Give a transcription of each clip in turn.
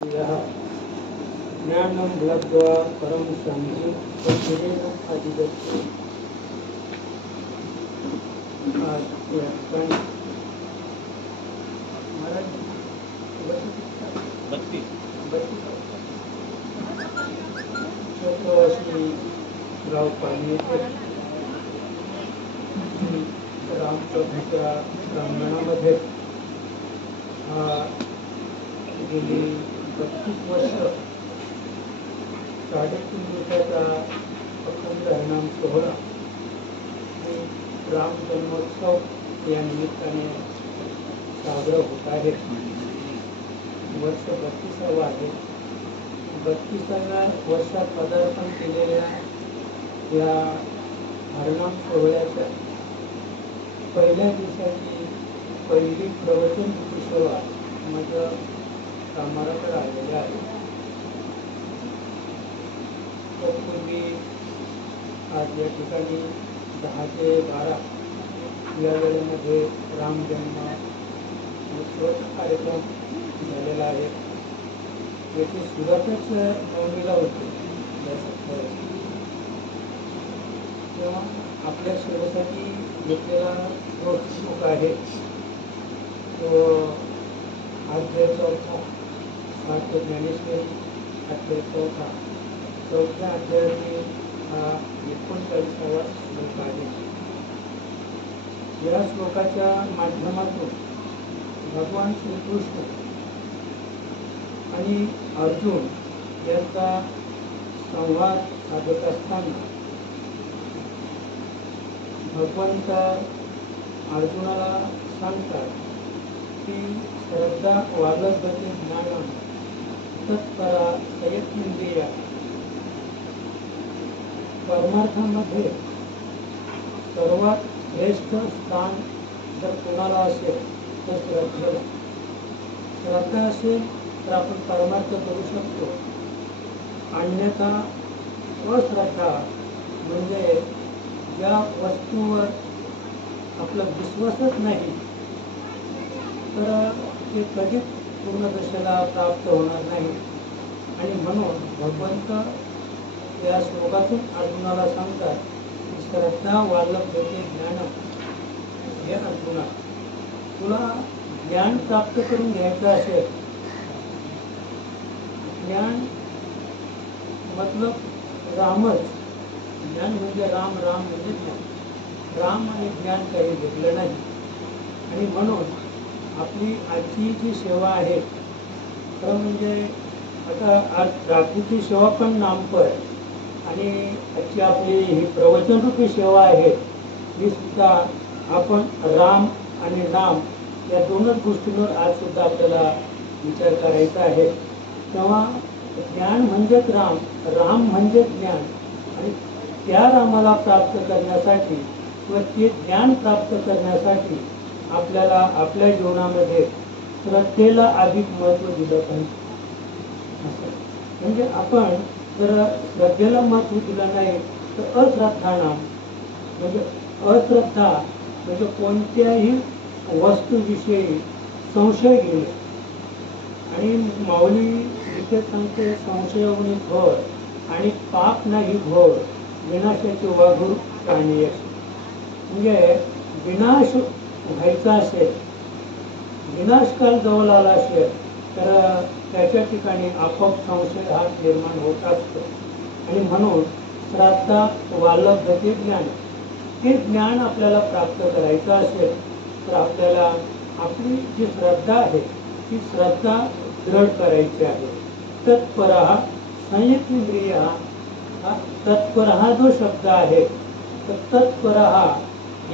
ज्ञानं लब्ध्वा परं शान्तिं तद्विरेण अधिगच्छति। राव पाणीकर रामप्रभूच्या प्रांगणामध्ये गेली 32 वर्ष 3.5 दिवसाचा अखंड हरिनाम सोहळा आणि राम जन्मोत्सव या निमित्ताने साजरा होत आहे. वर्ष 32वे आहे. 32व्या वर्षात पदार्पण केलेल्या या हरिनाम सोहळ्याच्या पहिल्या दिवसाची पहिली प्रवचन सेवा माझ्या कामाकडे आलेले आहे. तत्पूर्वी आज या ठिकाणी 10 ते 12 या वेळेमध्ये राम जन्म उत्सवाचा कार्यक्रम झालेला आहे. याची सुरुवातच नवमीला होती. तेव्हा आपल्या सेवेसाठी घेतलेला जो श्लोक आहे तो अध्याय 4 सात ज्ञानेश्वरी अध्याय 4 चौथ्या अध्यायातील हा 39वा श्लोक आहे. या श्लोकाच्या माध्यमातून भगवान श्रीकृष्ण आणि अर्जुन यांचा संवाद साधत असताना भगवंत अर्जुनाला सांगतात की श्रद्धा वालभते ज्ञानम तत्परा संयत्नेंद्रिया. परमार्थामध्ये सर्वात श्रेष्ठ स्थान जर कोणाला असेल तर श्रद्धेला. श्रद्धा असेल तर आपण परमार्थ करू शकतो. अन्यथा अश्रद्धा म्हणजे ज्या वस्तूवर आपला विश्वासच नाही तर ते कधीच पूर्ण दशेला प्राप्त होणार नाही. आणि म्हणून भगवंत या श्लोकातून अर्जुनाला सांगतात की श्रद्धा वालभते ज्ञानम. हे अर्जुना, तुला ज्ञान प्राप्त करून घ्यायचं असेल, ज्ञान मतलब रामच. ज्ञान म्हणजे राम, राम म्हणजे ज्ञान. राम आणि ज्ञान काही वेगळं नाही. आणि म्हणून आपली आजची जी सेवा आहे खरं म्हणजे आता आज रात्रीची सेवा पण नामपर आणि आजची आपली ही प्रवचनरूपी सेवा आहे ही सुद्धा आपण राम आणि नाम या दोनच गोष्टींवर आज सुद्धा आपल्याला विचार करायचा आहे. तेव्हा ज्ञान म्हणजेच राम, राम म्हणजे ज्ञान. आणि त्या रामाला प्राप्त करण्यासाठी किंवा ते ज्ञान प्राप्त करण्यासाठी आपल्याला आपल्या जीवनामध्ये श्रद्धेला अधिक महत्त्व दिलं पाहिजे. असं म्हणजे आपण जर श्रद्धेला महत्त्व दिलं नाही तर अश्रद्धानाम म्हणजे अश्रद्धा म्हणजे कोणत्याही वस्तूविषयी संशय घेणे. आणि माऊली इथे सांगते संशयावनी घोर आणि पाप नाही घोर विनाशाची वाघूर प्राणी. म्हणजे विनाश व्हायचा असेल, विनाशकाल जवळ आला असेल तर त्याच्या ठिकाणी आपोआप संशय हा निर्माण होत असतो. आणि म्हणून श्रद्धा वालभते ज्ञान. ते ज्ञान आपल्याला प्राप्त करायचं असेल तर आपल्याला आपली जी श्रद्धा आहे ती श्रद्धा दृढ करायची आहे. तत्परः संयत्नेंद्रिया. तत्पर हा जो शब्द आहे तर तत्परः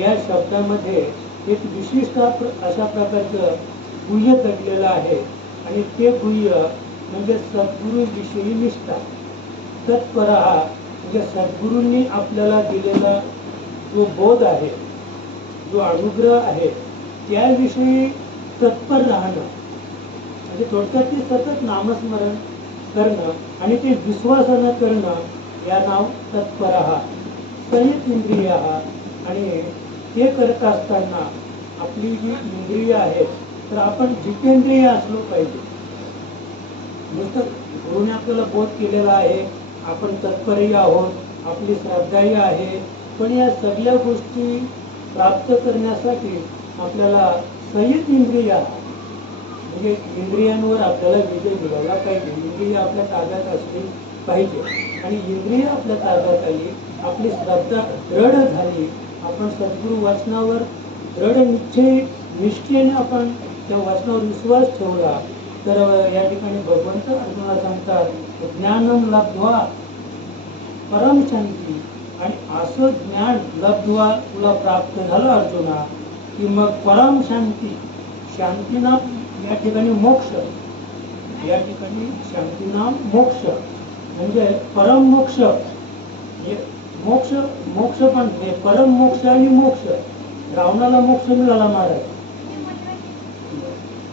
या शब्दामध्ये एक विशिष्ट अशा प्रकारचं गुह्य दडलेलं आहे. आणि ते गुह्य म्हणजे सद्गुरूविषयी निष्ठा. तत्परः म्हणजे सद्गुरूंनी आपल्याला दिलेला जो बोध आहे, जो अनुग्रह आहे त्याविषयी तत्पर राहणं. म्हणजे थोडक्यात ते सतत नामस्मरण करणं आणि ते विश्वासानं करणं या नाव तत्परः. संयत्नेंद्रिया. आणि ते करत असताना आपली जी इंद्रिय आहेत तर आपण जितेंद्रिय असलो पाहिजे. नुसतं गुरुने आपल्याला बोध केलेला आहे, आपण तत्परही आहोत, आपली श्रद्धाही आहे, पण या सगळ्या गोष्टी प्राप्त करण्यासाठी आपल्याला संयत इंद्रिय म्हणजे इंद्रियांवर आपल्याला विजय मिळवला पाहिजे. इंद्रिय आपल्या ताब्यात असली पाहिजे आणि इंद्रिय आपल्या ताब्यात आली, आपली श्रद्धा दृढ झाली, आपण सद्गुरु वचनावर दृढ निश्चयाने आपण त्या वचनावर विश्वास ठेवला तर या ठिकाणी भगवंत अर्जुनाला सांगतात, ज्ञानम लब्ध्वा परम शांती. आणि असं ज्ञान लब्ध्वा तुला प्राप्त झालं अर्जुना की मग परम शांती, शांतीनाम या ठिकाणी मोक्ष, या ठिकाणी शांतीनाम मोक्ष म्हणजे परम मोक्ष. मोक्ष मोक्ष पण परम मोक्ष आणि मोक्ष. रावणाला मोक्ष मिळाला महाराज,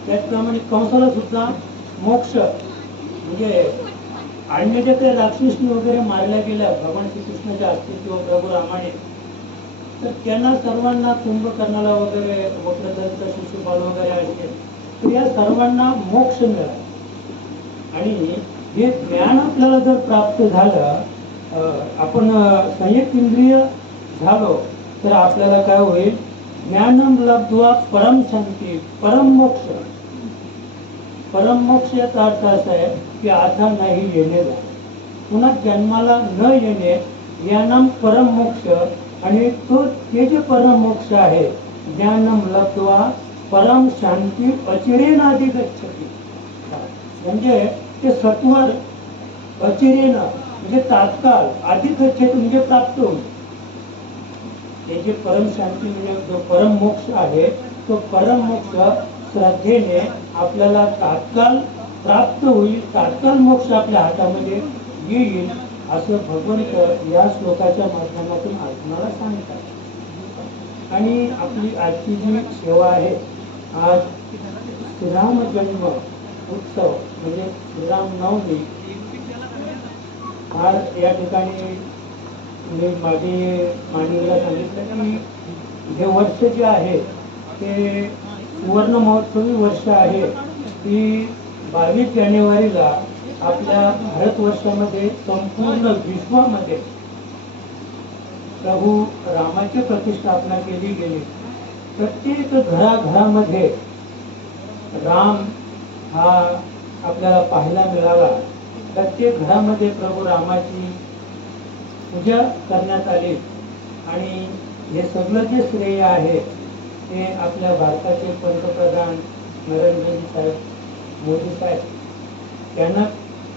त्याचप्रमाणे कंसाला सुद्धा मोक्ष म्हणजे अन्य जे काही राक्षसी वगैरे मारल्या गेल्या भगवान श्रीकृष्णाच्या अस्तित्व प्रभू रामाने, तर त्यांना सर्वांना कुंभकर्णाला वगैरे वक्रदंत शिशुपाल वगैरे असे, तर या सर्वांना मोक्ष मिळाला. आणि हे ज्ञान आपल्याला जर प्राप्त झालं, आपण संयत इंद्रिय झालो तर आपल्याला काय होईल, ज्ञानम लब्ध्वा परम शांती परम मोक्ष. परम मोक्ष याचा अर्थ असा आहे की आता नाही येणे, पुन्हा जन्माला न येणे, या नाम परम मोक्ष. आणि तो ते जे परम मोक्ष आहे, ज्ञानम लब्ध्वा परम शांती अचिरेनादि गच्छति, म्हणजे ते सत्वर अचिरेन म्हणजे तात्काळ, आधी गच्छति म्हणजे प्राप्त होईल. ते जे परम शांती म्हणजे जो परम मोक्ष आहे, तो परम मोक्ष श्रद्धेने आपल्याला तात्काळ प्राप्त होईल, तात्काळ मोक्ष आपल्या हातामध्ये येईल, असं भगवंत या श्लोकाच्या माध्यमातून अर्जुनाला सांगतात. आणि आपली आजची जी सेवा आहे, आज श्रीराम जन्म उत्सव म्हणजे श्रीराम नवमी, आज या ठिकाणी मी माझे माननीला सांगितलं की हे वर्ष जे आहे ते सुवर्ण महोत्सवी वर्ष आहे. ती 22 जानेवारीला आपल्या भारतवर्षामध्ये संपूर्ण विश्वामध्ये प्रभू रामाची प्रतिष्ठापना केली गेली. प्रत्येक घराघरामध्ये राम हा आपल्याला पाहायला मिळाला. प्रत्येक घरामध्ये प्रभू रामाची पूजा करण्यात आली. आणि हे सगळं जे श्रेय आहे ते आपल्या भारताचे पंतप्रधान नरेंद्र मोदी साहेब त्यांना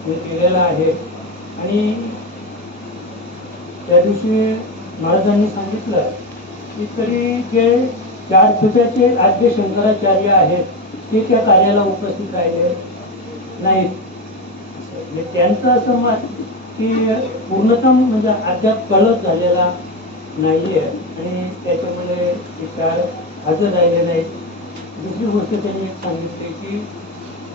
केलेलं आहे. आणि त्या दिवशी महाराजांनी सांगितलं की तरी जे 4 पिढ्याचे आद्य शंकराचार्य आहेत ते त्या कार्याला उपस्थित राहिले नाहीत. त्यांचं असं मत की पूर्णतः म्हणजे अद्याप कळत झालेला नाहीये आणि त्याच्यामुळे ते 4 हजर राहिले नाहीत. दुसरी गोष्ट त्यांनी सांगितली की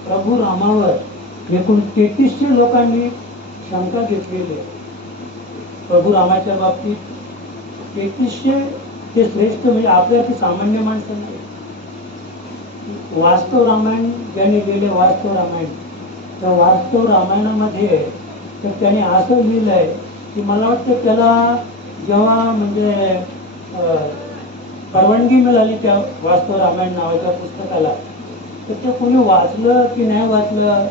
प्रभू रामावर एकूण 3300 लोकांनी शंका घेतलेली आहे. प्रभू रामाच्या बाबतीत 3300 ते श्रेष्ठ म्हणजे आपल्याला सामान्य माणसं नाही. वास्तव रामायण ज्यांनी लिहिले, वास्तव रामायण, त्या वास्तव रामायणामध्ये तर त्याने असं लिहिलं आहे की मला वाटतं त्याला जेव्हा म्हणजे परवानगी मिळाली त्या वास्तव रामायण नावाच्या पुस्तकाला, तर ते कोणी वाचलं की नाही वाचलं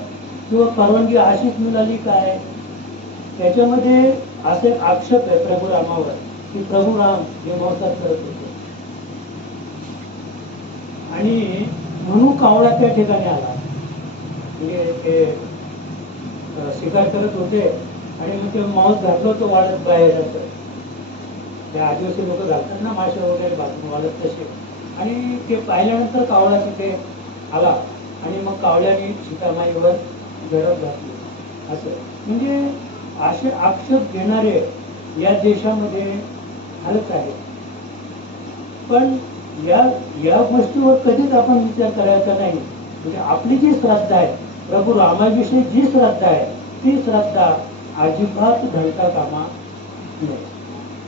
किंवा परवानगी अशीच मिळाली काय, त्याच्यामध्ये असे आक्षेप आहे प्रभू रामावर की प्रभू राम हे मौसात करत होते. आणि म्हणून कावळा त्या ठिकाणी आला, म्हणजे ते शिकार करत होते आणि मग ते मांस घातलं तो वाढत बाहेर असं, त्या आदिवासी लोक घालतात ना मासे वगैरे वाढत तसे. आणि ते पाहिल्यानंतर कावळा तिथे आला आणि मग कावळ्याने सीतामाईवर झडप घातली असं. म्हणजे असे आक्षेप घेणारे या देशामध्ये फारच आहे. पण या गोष्टीवर कधीच आपण विचार करायचा नाही. म्हणजे आपली जी श्रद्धा आहे, प्रभू रामाविषयी जी श्रद्धा आहे, ती श्रद्धा अजिबात ढळता कामा नये.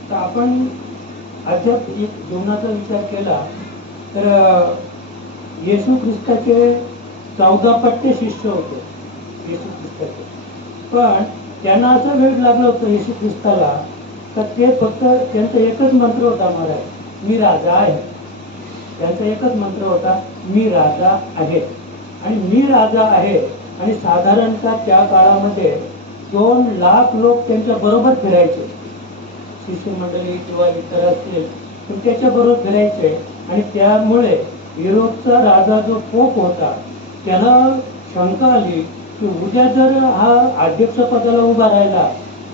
तर आपण अद्याप एक जीवनाचा विचार केला तर येशू ख्रिस्ताचे 14 पट्टे शिष्य होते. येशू ख्रिस्ताचे. पण त्यांना असं वेळ लागलं होतं येशू ख्रिस्ताला, तर ते फक्त त्यांचा एकच मंत्र होता महाराज, मी राजा आहे. त्यांचा एकच मंत्र होता, मी राजा आहे. आणि मी राजा आहे. आणि साधारणतः त्या काळामध्ये 2 लाख लोक त्यांच्या बरोबर फिरायचे, शिष्यमंडळी किंवा इतर असतील तर त्याच्या बरोबर फिरायचे. आणि त्यामुळे युरोपचा राजा जो पोप होता त्याला शंका आली की उद्या जर हा अध्यक्षपदाला उभा राहिला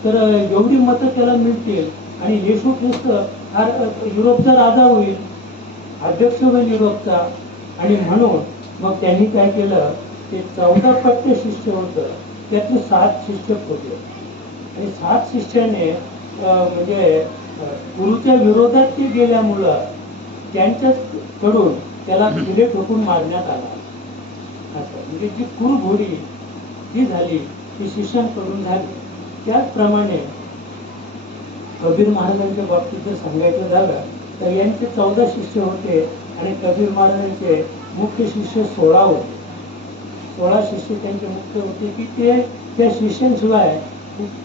तर एवढी मतं त्याला मिळतील आणि येशू ख्रिस्त हा युरोपचा राजा होईल, अध्यक्ष होईल युरोपचा. आणि म्हणून मग त्यांनी काय केलं, ते 14 पट्टे शिष्य होतं, त्यातले 7 शिक्षक होते. आणि 7 शिष्याने म्हणजे गुरुच्या विरोधात ते गेल्यामुळं त्यांच्याकडून त्याला किल्ले ठोकून मारण्यात आला. असं म्हणजे जी कुरघोडी ती झाली ती शिष्यांकडून झाली. त्याचप्रमाणे कबीर महाराजांच्या बाबतीत जर सांगायचं झालं तर यांचे 14 शिष्य होते आणि कबीर महाराजांचे मुख्य शिष्य 16 होते. 16 शिष्य त्यांचे मुख्य होते की ते त्या शिष्यांशिवाय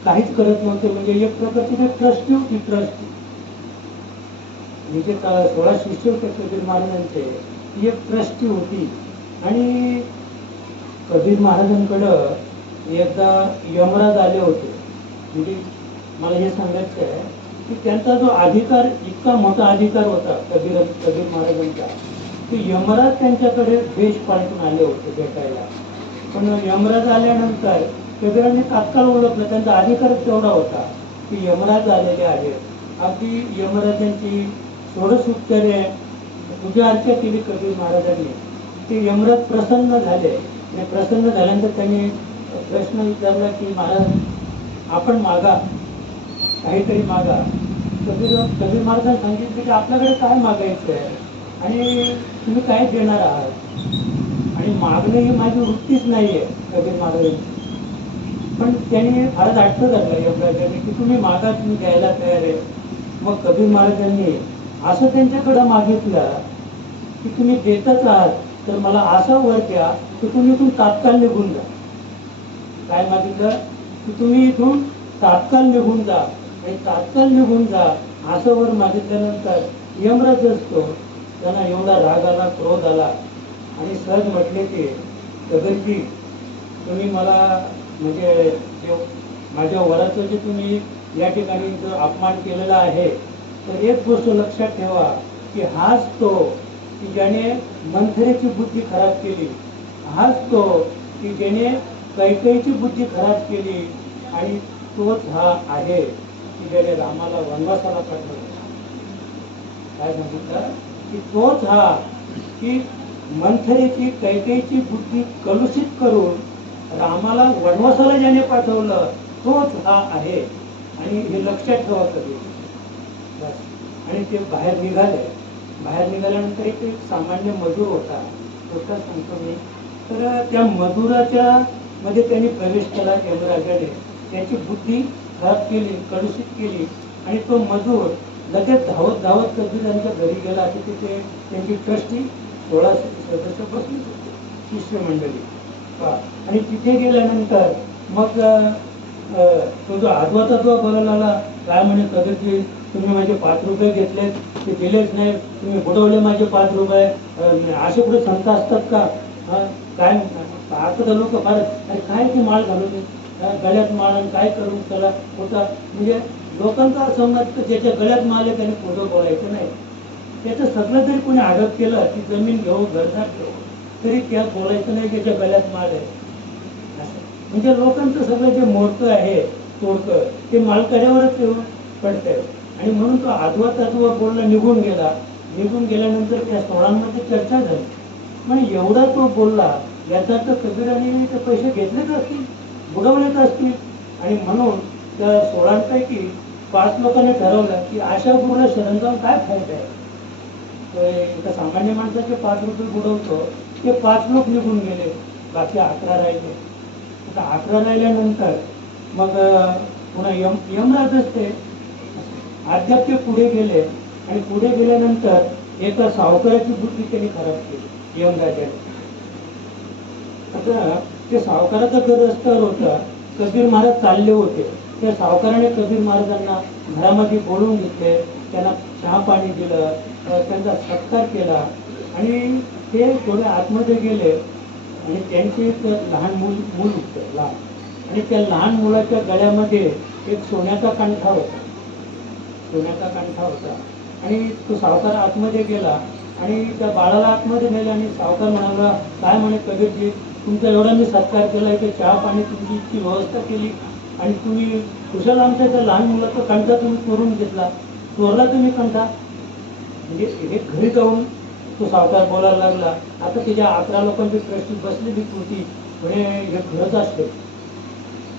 काहीच करत नव्हते. म्हणजे एक प्रकारची ते ट्रस्टी होती, ट्रस्टी. म्हणजे 16 शिष्य होते कबीर महाराजांचे, ती एक ट्रस्टी होती. आणि कबीर महाराजांकडं एकदा यमराज आले होते. म्हणजे मला हे सांगायचं आहे की त्यांचा जो अधिकार, इतका मोठा अधिकार होता कबीर महाराजांचा, की यमराज त्यांच्याकडे वेश पालटून आले होते भेटायला. पण यमराज आल्यानंतर कबीरांनी तात्काळ ओळखलं, त्यांचा अधिकारच तेवढा होता की यमराज आलेले आहेत. अगदी यमराजांची षोडशोपचारे पूजा अर्चा केली कबीर महाराजांनी. ते यमराज प्रसन्न झाले आणि प्रसन्न झाल्यानंतर त्यांनी प्रश्न विचारला की महाराज आपण मागा, काहीतरी मागा. कबीर महाराजांनी सांगितले की आपल्याकडे काय मागायचं आहे आणि तुम्ही काय देणार आहात. आणि मागणं ही माझी वृत्तीच नाही आहे कबीर महाराजांची. पण त्यांनी फारच हट्ट धरला यमराजांनी की तुम्ही मागा, तुम्ही द्यायला तयार आहे. मग कबीर महाराजांनी असं त्यांच्याकडे मागितलं की तुम्ही देतच आहात तर मला असा वर द्या की तुम्ही इथून तात्काळ निघून जा. काय मागितलं की तुम्ही इथून तात्काळ निघून जा आणि तात्काळ निघून जा असं वर मागितल्यानंतर यमराज असतो त्यांना एवढा राग आला, क्रोध आला आणि सहज म्हटले की कबीरजी तुम्ही मला म्हणजे माझ्या वराचं जे तुम्ही या ठिकाणी जो अपमान केलेला आहे तर एक गोष्ट लक्षात ठेवा की हाच तो की ज्याने मंथरेची बुद्धी खराब केली, हाच तो की ज्याने कैकेयीची बुद्धी खराब केली आणि तोच हा आहे की ज्याने रामाला वनवासाला पाठवलं. काय सांगितलं की तोच हा की मंथरेची कैकेयीची बुद्धी कलुषित करून रामाला वनवासाला ज्याने पाठवलं तोच हा आहे. आणि हे लक्षात ठेवा कधी. आणि ते बाहेर निघाले. बाहेर निघाल्यानंतर एक सामान्य मजूर होता, थोडक्यात सांगतो मी. तर त्या मजुराच्या मध्ये त्यांनी प्रवेश केला यमराजाने, त्याची बुद्धी खराब केली, कलुषित केली. आणि तो मजूर लगेच धावत धावत कबीरांच्या घरी गेला की तिथे त्यांची ट्रस्टी 16 सदस्य बसली होते, शिष्यमंडळी. आणि तिथे गेल्यानंतर मग तो जो आजवा तत्व बोलायला आला, काय म्हणे कबीरजी तुम्ही माझे 5 रुपये घेतले ते दिलेच नाही, तुम्ही बुडवले माझे 5 रुपये, असे कुठे संत असतात का. काय आता तर लोक फार अरे काय ती माळ घालून गळ्यात माळ आणि काय करून त्याला होता. म्हणजे लोकांचा समज ज्याच्या गळ्यात माळ आहे त्याने खोटं बोलायचं नाही. त्याचं सगळं जरी कोणी आरोप केलं की जमीन घेऊ घरदार घेऊ तरी त्यात बोलायचं नाही त्याच्या गळ्यात माळ आहे. म्हणजे लोकांचं सगळं जे मोडकं आहे तोडकं ते मालकड्यावरच येऊन पडतंय. आणि म्हणून तो आजवा तत्व बोलला, निघून गेला. निघून गेल्यानंतर त्या 16मध्ये चर्चा झाली. म्हणजे एवढा तो बोलला याचा तर कबीराने ते पैसे घेतलेच असतील, बुडवलेच असतील. आणि म्हणून त्या 16पैकी 5 लोकांनी ठरवलं की अशा गुरुला शरण जाऊन काय फायदा आहे. एका सामान्य माणसाचे 5 रुपये बुडवतो ते 5 लोक निघून गेले, बाकी 11 राहिले. आता 11 राहिल्यानंतर मग पुन्हा यमराज असते अद्याप ते पुढे गेले. आणि पुढे गेल्यानंतर एका सावकाराची बुद्धी त्यांनी खराब केली यमराजाने. आता ते सावकाराचं घर रस्त्यावर होतं. कबीर महाराज चालले होते. त्या सावकाराने कबीर महाराजांना घरामध्ये बोलवून घेतले, त्यांना चहा पाणी दिलं, त्यांचा सत्कार केला आणि ते थोडे आतमध्ये गेले आणि त्यांचे एक लहान मूल होतं लहान, आणि त्या लहान मुलाच्या गळ्यामध्ये एक सोन्याचा कंठा होता. सोन्याचा कंठा होता आणि तो सावकार आतमध्ये गेला आणि त्या बाळाला आतमध्ये नेला आणि सावकार म्हणाला, काय म्हणे कबीरजी, तुमचा एवढा मी सत्कार केला, इथे चहा पाणी तुमची इतकी व्यवस्था केली आणि तुम्ही कुशल आमच्या त्या लहान मुलाचा कंठा तुम्ही चोरून घेतला, चोरला तुम्ही कंठा. म्हणजे हे घरी जाऊन तो सावकार बोलायला लागला. आता त्याच्या 11 लोकांची ट्रस्टी बसलेली होती, म्हणजे हे खरंच असते.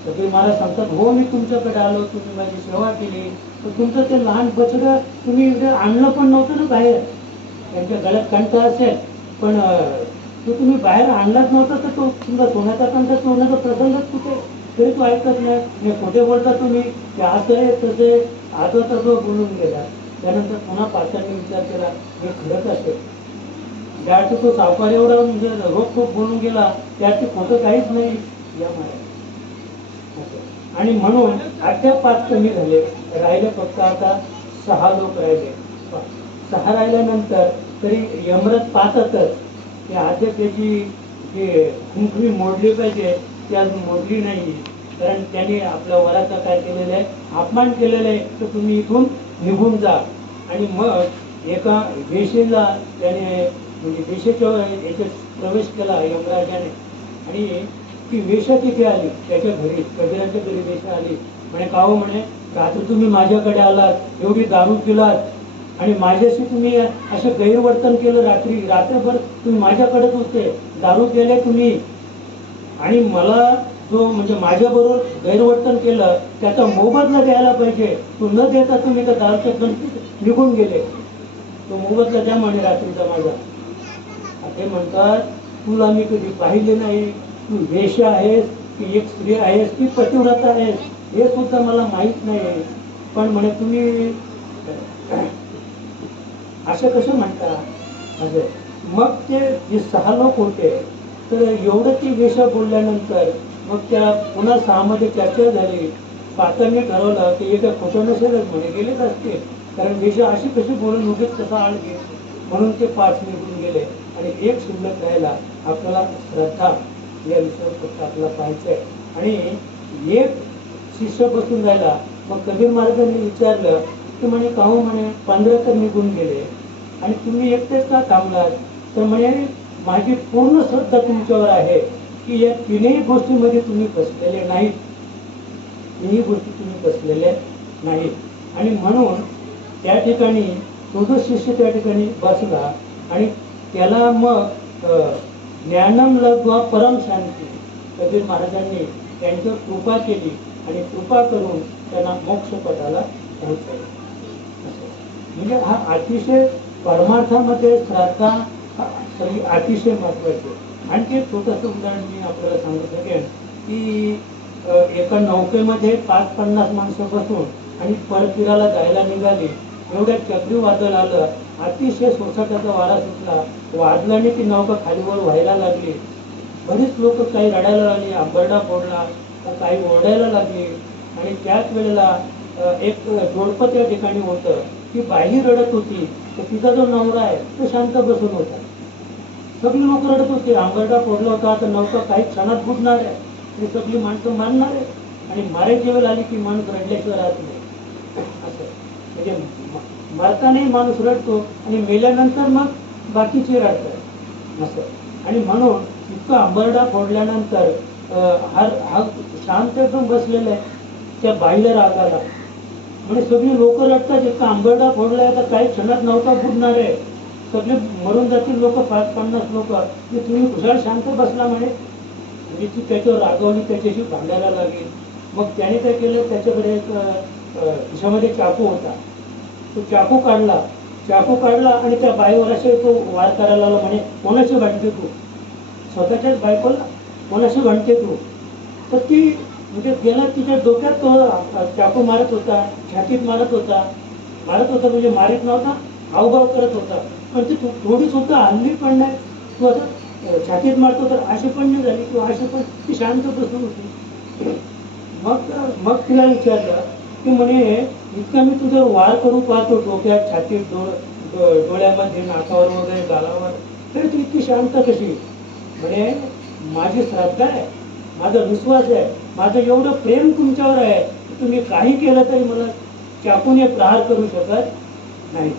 कबीर महाराज सांगतात, हो मी तुमच्याकडे आलो, तुम्ही माझी सेवा केली, पण तुमचं ते लहान बछडं तुम्ही इकडे आणलं पण नव्हतं ना बाहेर. त्यांच्या गळ्यात कंठ असेल पण तो तुम्ही बाहेर आणलाच नव्हता, तर तो तुमचा सोन्याचा कंठ चोरण्याचा प्रसंगच कुठे, तरी तो ऐकत नाही. कुठे बोलता तुम्ही, ते असं आहे तसे आजो तसं बोलून गेला. त्यानंतर पुन्हा पाचांनी विचार केला, हे खरंच असेल. त्यासाठी तो सावकार एवढा म्हणजे रोखोक बोलून गेला, त्याची खोटं काहीच नाही या महाराज. आणि म्हणून अद्याप 5 कमी झाले, राहिले फक्त आता 6 लोक राहिले. 6 राहिल्यानंतर तरी यमराज पाहतातच की आद्य त्याची जी खुंखरी मोडली पाहिजे ती आज मोडली नाही, कारण त्यांनी आपल्या वराचा काय केलेलं आहे, अपमान केलेला आहे, तर तुम्ही इथून निघून जा. आणि मग एका वेशीला त्याने म्हणजे वेशेच्या याच्यात प्रवेश केला यमराजाने, आणि ती वेश्या तिथे आली त्याच्या घरी, कबीराच्या घरी वेश्या आली. म्हणे, का हो म्हणे, रात्री तुम्ही माझ्याकडे आलात, एवढी दारू पिलात आणि माझ्याशी तुम्ही असं गैरवर्तन केलं, रात्रभर तुम्ही माझ्याकडेच होते, दारू केले तुम्ही, आणि मला जो म्हणजे माझ्याबरोबर गैरवर्तन केलं त्याचा मोबदला द्यायला पाहिजे. तो न देता तुम्ही त्या दारूच्या गणतीत निघून गेले, तो मोबदला द्या म्हणे रात्रीचा माझा. ते म्हणतात, तुला मी कधी पाहिले नाही, तू वेश्या आहेस की एक स्त्री आहेस की पतिव्रता आहेस हे सुद्धा मला माहीत नाही, पण म्हणे तुम्ही असं कसं म्हणता असं. मग ते जे 6 लोक होते, तर एवढं ती वेश्या बोलल्यानंतर मग त्या पुन्हा 6 मध्ये चर्चा झाली. पाटांनी ठरवलं की एका खोटं नसेलच म्हणे, गेलेच असते, कारण वेश्या अशी कशी बोलून उगीच कसा आळ घे, म्हणून ते 5 निघून गेले आणि एक शिल्लक राहिला. आपल्याला श्रद्धा या विषयावर फक्त आपल्याला पाहायचं आहे. आणि एक शिष्य बसून राहिला. मग कबीर महाराजांनी विचारलं की म्हणे, का हो म्हणे, 15 तर निघून गेले आणि तुम्ही एकटेच का थांबलात? तर म्हणे, माझी पूर्ण श्रद्धा तुमच्यावर आहे की या 3ही गोष्टीमध्ये तुम्ही बसलेले नाहीत, 3ही गोष्टी तुम्ही बसलेले नाहीत. आणि म्हणून त्या ठिकाणी तो जो शिष्य त्या ठिकाणी बसला आणि त्याला मग ज्ञानम लब्ध्वा परम शांती, कबीर महाराजांनी त्यांच्यावर कृपा केली आणि कृपा करून त्यांना मोक्षपदाला पोहोचवलं. म्हणजे हा अतिशय परमार्थामध्ये श्रद्धा सगळी अतिशय महत्वाची. आणखी एक छोटंसं उदाहरण मी आपल्याला सांगू शकेन की एका नौकेमध्ये 50 माणसं बसून आणि परतीराला जायला निघाली. एवढ्या चक्रीवादळ आलं, अतिशय सोसाट्याचा वारा सुटला, वादळाने ती नौका खालीवर व्हायला लागली. बरीच लोक काही रडायला लागली, आंबरडा फोडला, काही ओरडायला लागली. आणि त्याच वेळेला एक जोडपं त्या ठिकाणी होतं, ती बाई रडत होती, तर तिचा जो नवरा आहे तो शांत बसून होता. सगळी लोक रडत होते, आंबरडा फोडला होता, तर नौका काही क्षणात बुडणार आहे, ही सगळी माणसं मारणार आहे. आणि मारायची वेळ आली की माणूस रडल्याशिवाय राहत नाही. असं म्हणजे मरतानाही माणूस रडतो आणि मेल्यानंतर मग बाकीचे रडतात असं. आणि म्हणून इतकं आंबरडा फोडल्यानंतर हा शांत एकदम बसलेला आहे. त्या बाईला राग आला, म्हणजे सगळी लोक रडतात, इतका आंबरडा फोडलाय तर काही क्षणात नौका बुडणार आहे, सगळे मरून जातील लोक, 50 लोक, की तुम्ही कुशाल शांत बसला म्हणे. म्हणजे ती त्याच्यावर रागवली, त्याच्याशी भांडायला लागली. मग त्याने काय केलं, त्याच्याकडे एक खिशामध्ये चाकू होता, तो चाकू काढला आणि त्या बाईवर असे तो वार करायला लागला. म्हणे, कोणाशी भांडते तू, स्वतःच्याच बायकोला कोणाशी भांडते तू? तर ती म्हणजे गेला तिच्या डोक्यात तो चाकू मारत होता, छातीत मारत होता म्हणजे मारीत नव्हता, हावभाव करत होता, पण ती थोडी सुद्धा हल्ली पण नाही. तू असं छातीत मारतो तर अशी पण नाही झाली किंवा अशी पण ती शांत बसून होती. मग तिला विचारलं की म्हणे इतका मी तुझं वार करू पाहतो डोक्यात, छातीत, डोळ्यामध्ये, नाकावर वगैरे, गालावर, तरी तू इतकी शांत कशी? म्हणे माझी श्रद्धा आहे, माझा विश्वास आहे, माझं एवढं प्रेम तुमच्यावर आहे की तुम्ही काही केलं तरी मला चाकूने प्रहार करू शकत नाही.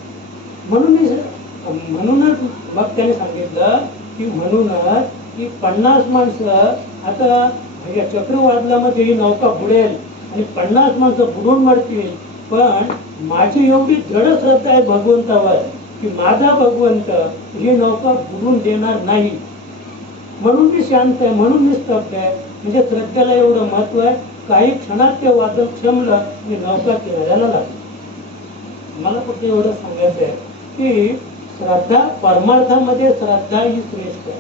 म्हणूनच मग त्याने सांगितलं की म्हणूनच की 50 माणसं आता या चक्रवादलामध्ये ही नौका बुडेल आणि 50 माणसं बुडून मरतील, पण माझी एवढी दृढ श्रद्धा आहे भगवंतावर की माझा भगवंत ही नौका बुडून देणार नाही. म्हणून मी शांत आहे, म्हणून मी स्तब्ध आहे. म्हणजे श्रद्धेला एवढं महत्व आहे. काही क्षणात ते वादळ क्षमलं आणि नौका किनाऱ्याला लागली. मला फक्त एवढं सांगायचं आहे की श्रद्धा, परमार्थामध्ये श्रद्धा ही श्रेष्ठ आहे.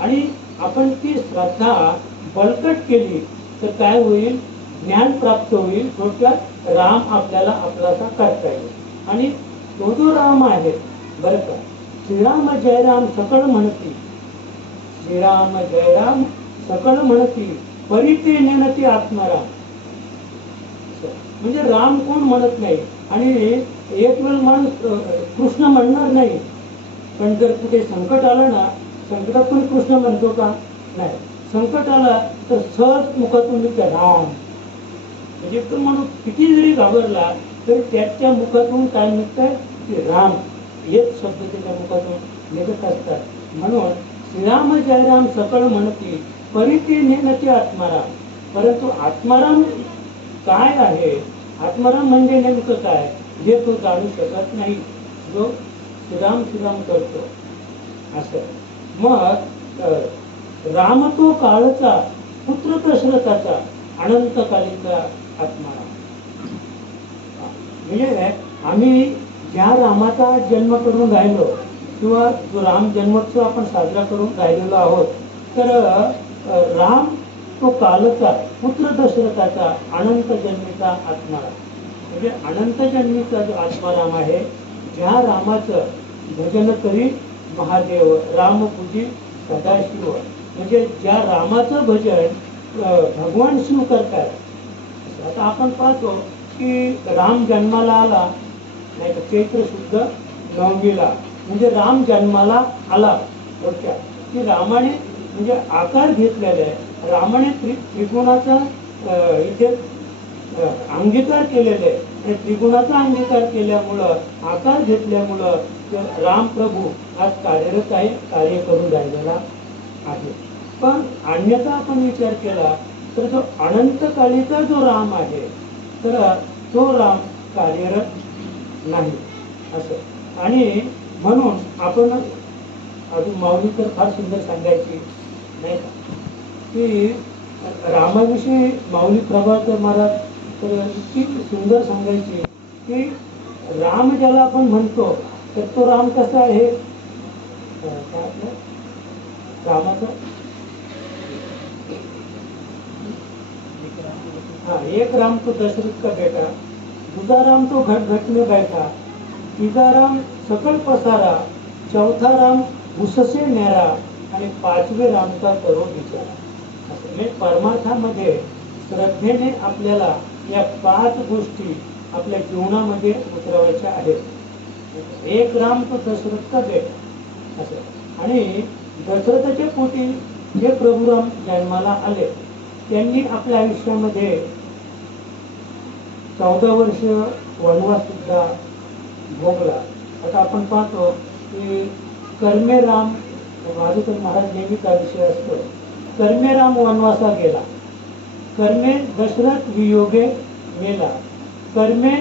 आणि आपण ती श्रद्धा बळकट केली तर काय होईल? ज्ञान प्राप्त होईल. थोडक्यात राम आपल्याला आपलासा करता येईल. आणि तो जो राम आहे बरं का, श्रीराम जय राम सकळ म्हणती, श्रीराम जय राम सकळ म्हणती, परिते नेनती आत्माराम. म्हणजे राम कोण म्हणत नाही आणि एक वेळ माणूस कृष्ण म्हणणार नाही, पण जर कुठे संकट आलं ना, संकटात पण कृष्ण म्हणतो का? नाही. संकट आला तर सहज मुखातून निघतं राम. म्हणजे एकदम माणूस किती जरी घाबरला तरी त्याच्या मुखातून काय निघतंय की राम, हेच शब्द त्याच्या मुखातून निघत असतात. म्हणून श्रीराम जय राम सकळ म्हणती, परिते नेनती आत्माराम. परंतु आत्माराम काय आहे, आत्माराम म्हणजे नेमकं काय हे तो जाणू शकत नाही, जो श्रीराम श्रीराम करतो असं. मग राम तो काळचा, पुत्र दशरथाचा, अनंतकालीचा आत्माराम. म्हणजे आम्ही ज्या रामाचा जन्म करून राहिलो किंवा जो राम जन्मोत्सव आपण साजरा करून राहिलेलो आहोत, तर राम तो कालचा, पुत्र दशरथाचा, अनंत जन्मीचा आत्माराम. म्हणजे अनंत जन्मीचा जो आत्माराम आहे, ज्या रामाचं भजन करी महादेव, राम पूजी सदाशिव. म्हणजे ज्या रामाचं भजन भगवान शिव करतात. आता आपण पाहतो की राम जन्माला आला नाही तर चैत्र शुद्ध नवमीला, म्हणजे राम जन्माला आला. की रामाने म्हणजे आकार घेतलेला आहे. रामाने त्रिगुणाचा इथे अंगीकार केलेला आहे. आणि त्रिगुणाचा अंगीकार केल्यामुळं, आकार घेतल्यामुळं राम प्रभू आज कार्यरत आहे, कार्य करून राहिलेला आहे. पण अन्यथा आपण विचार केला तर जो अनंतकालीचा जो राम आहे, तर तो राम कार्यरत नाही असं. आणि म्हणून आपण अजून माऊली तर फार सुंदर सांगायची नाही का की रामाविषयी माऊली प्रभाकर महाराज तर इतकी सुंदर सांगायची की राम ज्याला आपण म्हणतो तर तो राम कसा आहे, काय आपलं रामाचं एक राम तो दशरथ का बेटा, दूसरा राम तो घट घट में बैठा, तीसरा राम सकल पसारा, चौथा राम उससे न्यारा आणि पाचवे रामचा करो विचारा. म्हणजे परमार्थामध्ये श्रद्धेने आपल्याला या 5 गोष्टी आपल्या जीवनामध्ये उतरवायच्या आहेत. एक राम तो दशरथ का बेटा असं. आणि दशरथाच्या पोटी जे प्रभुराम जन्माला आले, त्यांनी आपल्या आयुष्यामध्ये 14 वर्ष वनवास सुद्धा भोगला. आता आपण पाहतो की कर्मे राम, माझं महाराज नेहमीचा विषय असतो, कर्मे राम वनवासा गेला, कर्मे दशरथ वियोगे मेला, कर्मे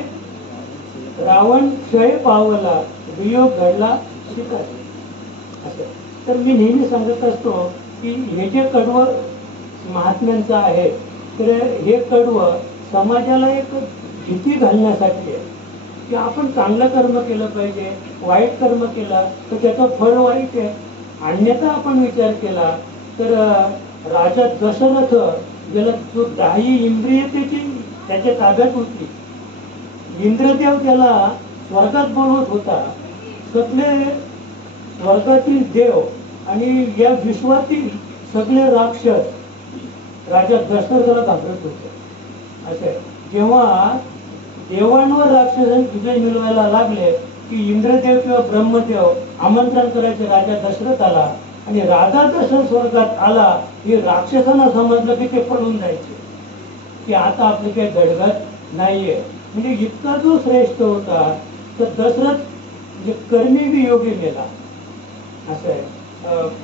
रावण क्षय पावला, वियोग घडला शिकारी असं. तर मी नेहमी सांगत असतो की हे जे कडवं महात्म्यांचं आहे, तर हे कडवं समाजाला एक भीती घालण्यासाठी आहे की आपण चांगलं कर्म केलं पाहिजे, वाईट कर्म केला तर त्याचं फळ वाईट आहे. अन्यथा आपण विचार केला तर राजा दशरथ ज्याला जो 10 इंद्रिय त्याच्या ताब्यात होती, इंद्रदेव त्याला स्वर्गात बोलवत होता, सगळे स्वर्गातील देव आणि या विश्वातील सगळे राक्षस राजा दशरथाला घाबरत होते. असे जेव्हा देवांवर राक्षसांनी विजय मिळवायला लागले की इंद्रदेव किंवा ब्रह्मदेव आमंत्रण करायचे राजा दशरथाला, आणि राजा दशरथ स्वर्गात आला हे राक्षसांना समजलं की ते पळून जायचे की आता आपली काही धडगत नाहीये. म्हणजे इतका जो श्रेष्ठ होता तर दशरथ म्हणजे कर्मी बी योगी मेला असं आहे.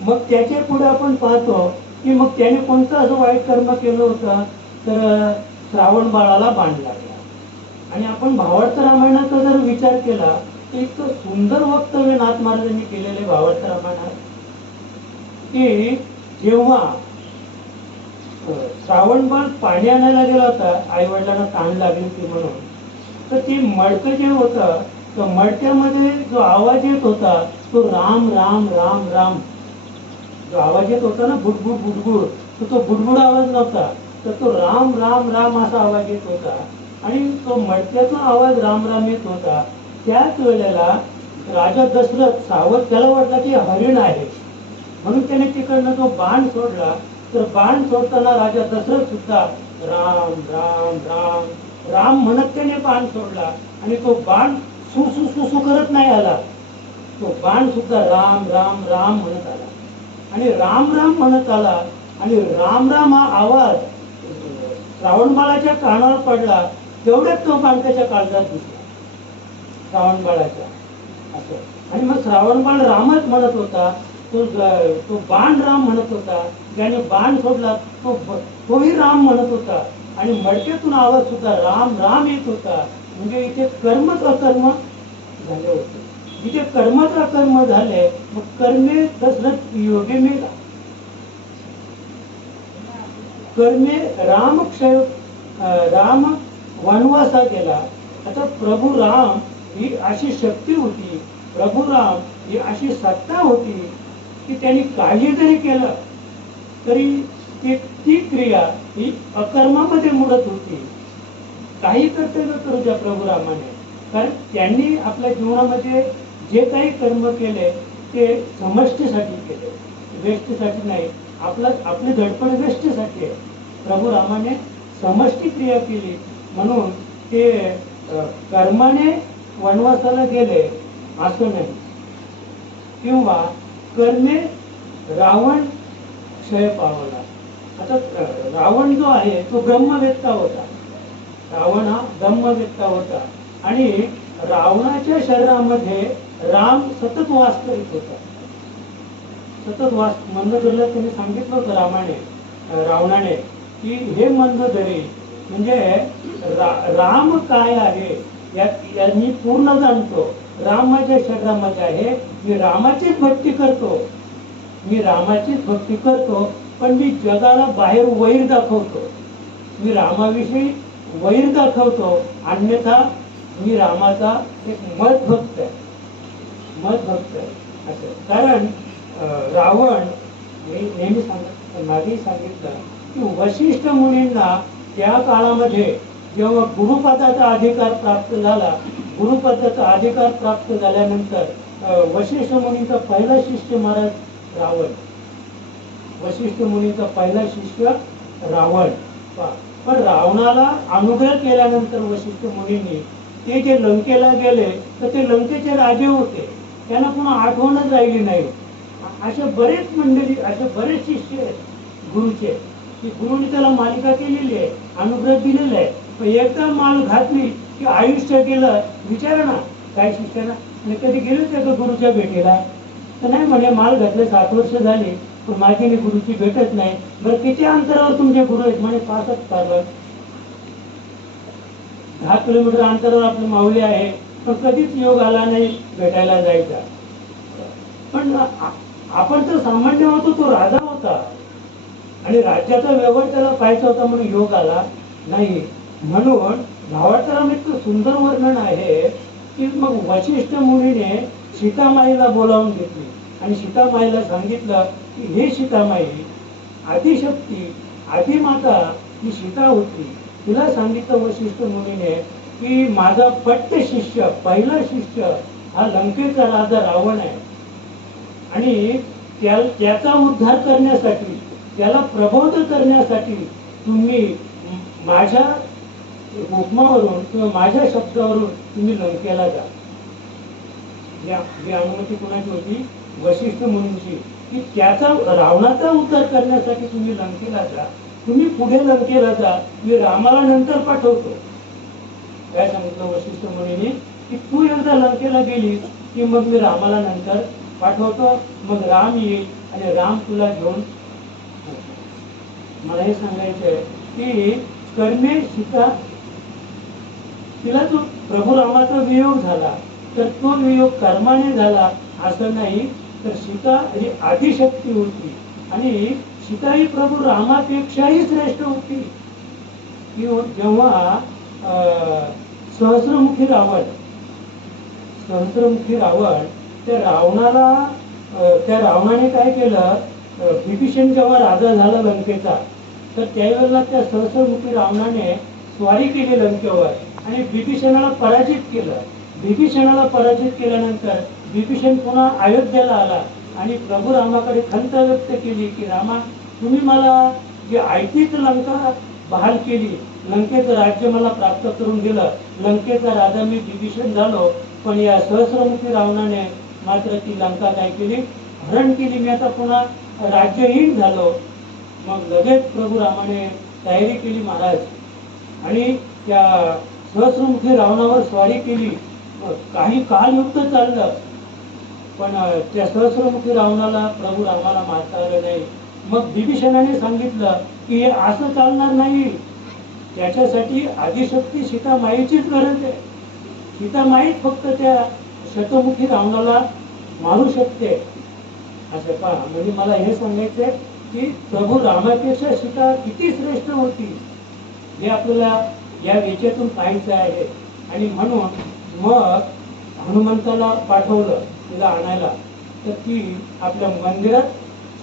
मग त्याच्या पुढे आपण पाहतो की मग त्याने कोणतं असं वाईट कर्म केलं होतं तर श्रावण बाळाला बाण लागला. आणि आपण भावार्थ रामायणाचा जर विचार केला तर इतकं सुंदर वक्तव्य नाथ महाराजांनी केलेले भावार्थ रामायणात की जेव्हा श्रावण बाळ पाणी आणायला गेला होता, आई वडिलांना ताण लागली होती म्हणून, तर ते मडकं जे होतं तर मडक्यामध्ये जो आवाज येत होता तो राम राम राम राम जो आवाज येत होता ना, बुडबुड बुडबुड, तर तो बुडबुड आवाज नव्हता तर तो राम राम राम असा आवाज येत होता. आणि तो मडक्याचा आवाज राम राम येत होता. त्याच वेळेला राजा दशरथ सावध, त्याला वाटला की हरिण आहे म्हणून त्याने तिकडनं जो बाण सोडला, तर बाण सोडताना राजा दशरथ सुद्धा राम राम राम राम म्हणत त्याने बाण सोडला. आणि तो बाण सुसू सुसू करत नाही आला, तो बाण सुद्धा राम राम राम म्हणत आला. आणि राम राम म्हणत आला आणि राम राम हा आवाज श्रावण बाळाच्या कानावर पडला, तेवढ्यात तो बाण त्याच्या काळजात घुसला श्रावण बाळाच्या असं. आणि मग श्रावण बाळ रामच म्हणत होता, तो बाण राम म्हणत होता, ज्याने बाण सोडला तोही राम म्हणत होता. आणि मडक्यातून आवाज सुद्धा राम राम येत होता. म्हणजे इथे कर्मच अकर्म झाले होते. जिथे कर्मच अकर्म झाले मग कर्मे दशरथ योगे मेला. कर्मे राम वनवासा गेला. आता प्रभू राम ही अशी शक्ती होती, प्रभू राम ही अशी सत्ता होती की त्यांनी काही जरी केलं तरी ती क्रिया ही अकर्मामध्ये मुडत होती. काही कर्तव्य करू द्या प्रभू रामाने, कारण त्यांनी आपल्या जीवनामध्ये जे काही कर्म केले ते समष्टीसाठी केले, व्यष्टीसाठी नाही. आपली धडपड व्यष्टीसाठी आहे. प्रभू रामाने समष्टी क्रिया केली म्हणून ते कर्माने वनवासाला गेले असं नाही. किंवा कर्मे रावण क्षय पावला. आता रावण जो आहे तो ब्रह्मवेत्ता होता. रावण हा ब्रह्मवेत्ता होता आणि रावणाच्या शरीरामध्ये राम सतत वास करीत होता. सतत वास मंदोदरीला त्यांनी सांगितलं होतं रावणाने की हे मंदोदरी म्हणजे राम काय आहे यांनी पूर्ण जाणतो. राम माझ्या शरीरामध्ये आहे, मी रामाचीच भक्ती करतो, पण मी जगाला बाहेर वैर दाखवतो. मी रामाविषयी वैर दाखवतो, अन्यथा मी रामाचा एक मत भक्त आहे असं. कारण रावण मी नेहमी मागेही सांगितलं की वशिष्ठ मुनींना त्या काळामध्ये जेव्हा गुरुपदाचा अधिकार प्राप्त झाल्यानंतर वशिष्ठ मुनींचा पहिला शिष्य महाराज रावण. वशिष्ठ मुनींचा पहिला शिष्य रावण. पण रावणाला अनुग्रह केल्यानंतर वशिष्ठ मुनींनी ते जे लंकेला गेले तर ते लंकेचे राजे होते, त्यांना पुन्हा आठवणच राहिली नाही. असे बरेच मंडळी, असे बरेच शिष्य आहेत गुरुचे की गुरुने त्याला मालिका केलेली आहे, अनुग्रह दिलेला आहे. पण एकदा माल घातली की आयुष्य गेलं. विचारा ना काही शिष्याना, आणि कधी गेलेच का गुरुच्या भेटीला? तर नाही म्हणे माल घातले 7 वर्ष झाली पण माझी गुरुची भेटत नाही. बरं किती अंतरावर तुमचे गुरु आहेत? म्हणे 5च चालत 10 किलोमीटर अंतरावर आपली माऊली आहे, पण कधीच योग आला नाही भेटायला जायचा. पण आपण तर सामान्य होतो, तो राजा होता आणि राज्याचा व्यवहार त्याला पाहायचा होता म्हणून योग आला नाही. म्हणून भावार्थराम इतकं सुंदर वर्णन आहे की मग वशिष्ठ मुनीने सीतामाईला बोलावून घेतली आणि सीतामाईला सांगितलं की हे सीतामाई, आदिशक्ती आदिमाता ही सीता होती. तिला सांगितलं वशिष्ठ मुनीने की माझा पट्ट शिष्य, पहिला शिष्य हा लंकेचा राजा रावण आहे आणि त्याचा उद्धार करण्यासाठी, त्याला प्रबोध करण्यासाठी तुम्ही माझ्या हुकमावरून किंवा माझ्या शब्दावरून तुम्ही लंकेला जा. ही अनुमती कोणाची होती? वशिष्ठ मुनींची, की त्याचा रावणाचा उद्धार करण्यासाठी तुम्ही लंकेला जा. तुम्ही पुढे लंकेला जा, मी रामाला नंतर पाठवतो. काय सांगितलं वशिष्ठ मुनींनी? की तू एकदा लंकेला गेली की मग मी रामाला नंतर पाठवतो, मग राम येईल आणि राम तुला घेऊन. मला हे सांगायचंय की कर्मे सीता, तिला जो प्रभू रामाचा वियोग झाला तर तो वियोग कर्माने झाला असं नाही, तर सीता ही आदिशक्ती होती आणि सीता ही प्रभू रामापेक्षाही श्रेष्ठ होती. जेव्हा सहस्रमुखी रावण त्या रावणाने काय केलं? विभीषण जेव्हा राजा झाला लंकेचा, तर त्यावेळेला त्या सहस्रमुखी रावणाने स्वारी केली लंकेवर आणि विभीषणाला पराजित केलं. विभीषणाला पराजित केल्यानंतर विभीषण पुन्हा अयोध्येला आला आणि प्रभू रामाकडे खंत व्यक्त केली की रामा, तुम्ही मला जी ऐतीच लंका बहाल केली, लंकेचं राज्य मला प्राप्त करून दिलं, लंकेचा राजा मी विभीषण झालो, पण या सहस्रमुखी रावणाने मात्र ती लंका काय केली? हरण केली. मी आता पुन्हा राज्यहीन झालो. मग लगेच प्रभू रामाने तयारी केली महाराज आणि त्या सहस्रमुखी रावणावर स्वारी केली. काही काल युद्ध चाललं, पण त्या सहस्रमुखी रावणाला प्रभू रामाला मारता आलं नाही. मग विभीषणाने सांगितलं की हे असं चालणार नाही, त्याच्यासाठी आदिशक्ती सीतामाईचीच गरज आहे. सीतामाईच फक्त त्या शतमुखी रावणाला मारू शकते. असं पहा, म्हणजे मला हे सांगायचंय की प्रभू रामापेक्षा सीता किती श्रेष्ठ होती हे आपल्याला या वेचेतून पाहायचं आहे. आणि म्हणून मग हनुमंताला पाठवलं तिला आणायला, तर ती आपल्या मंदिरात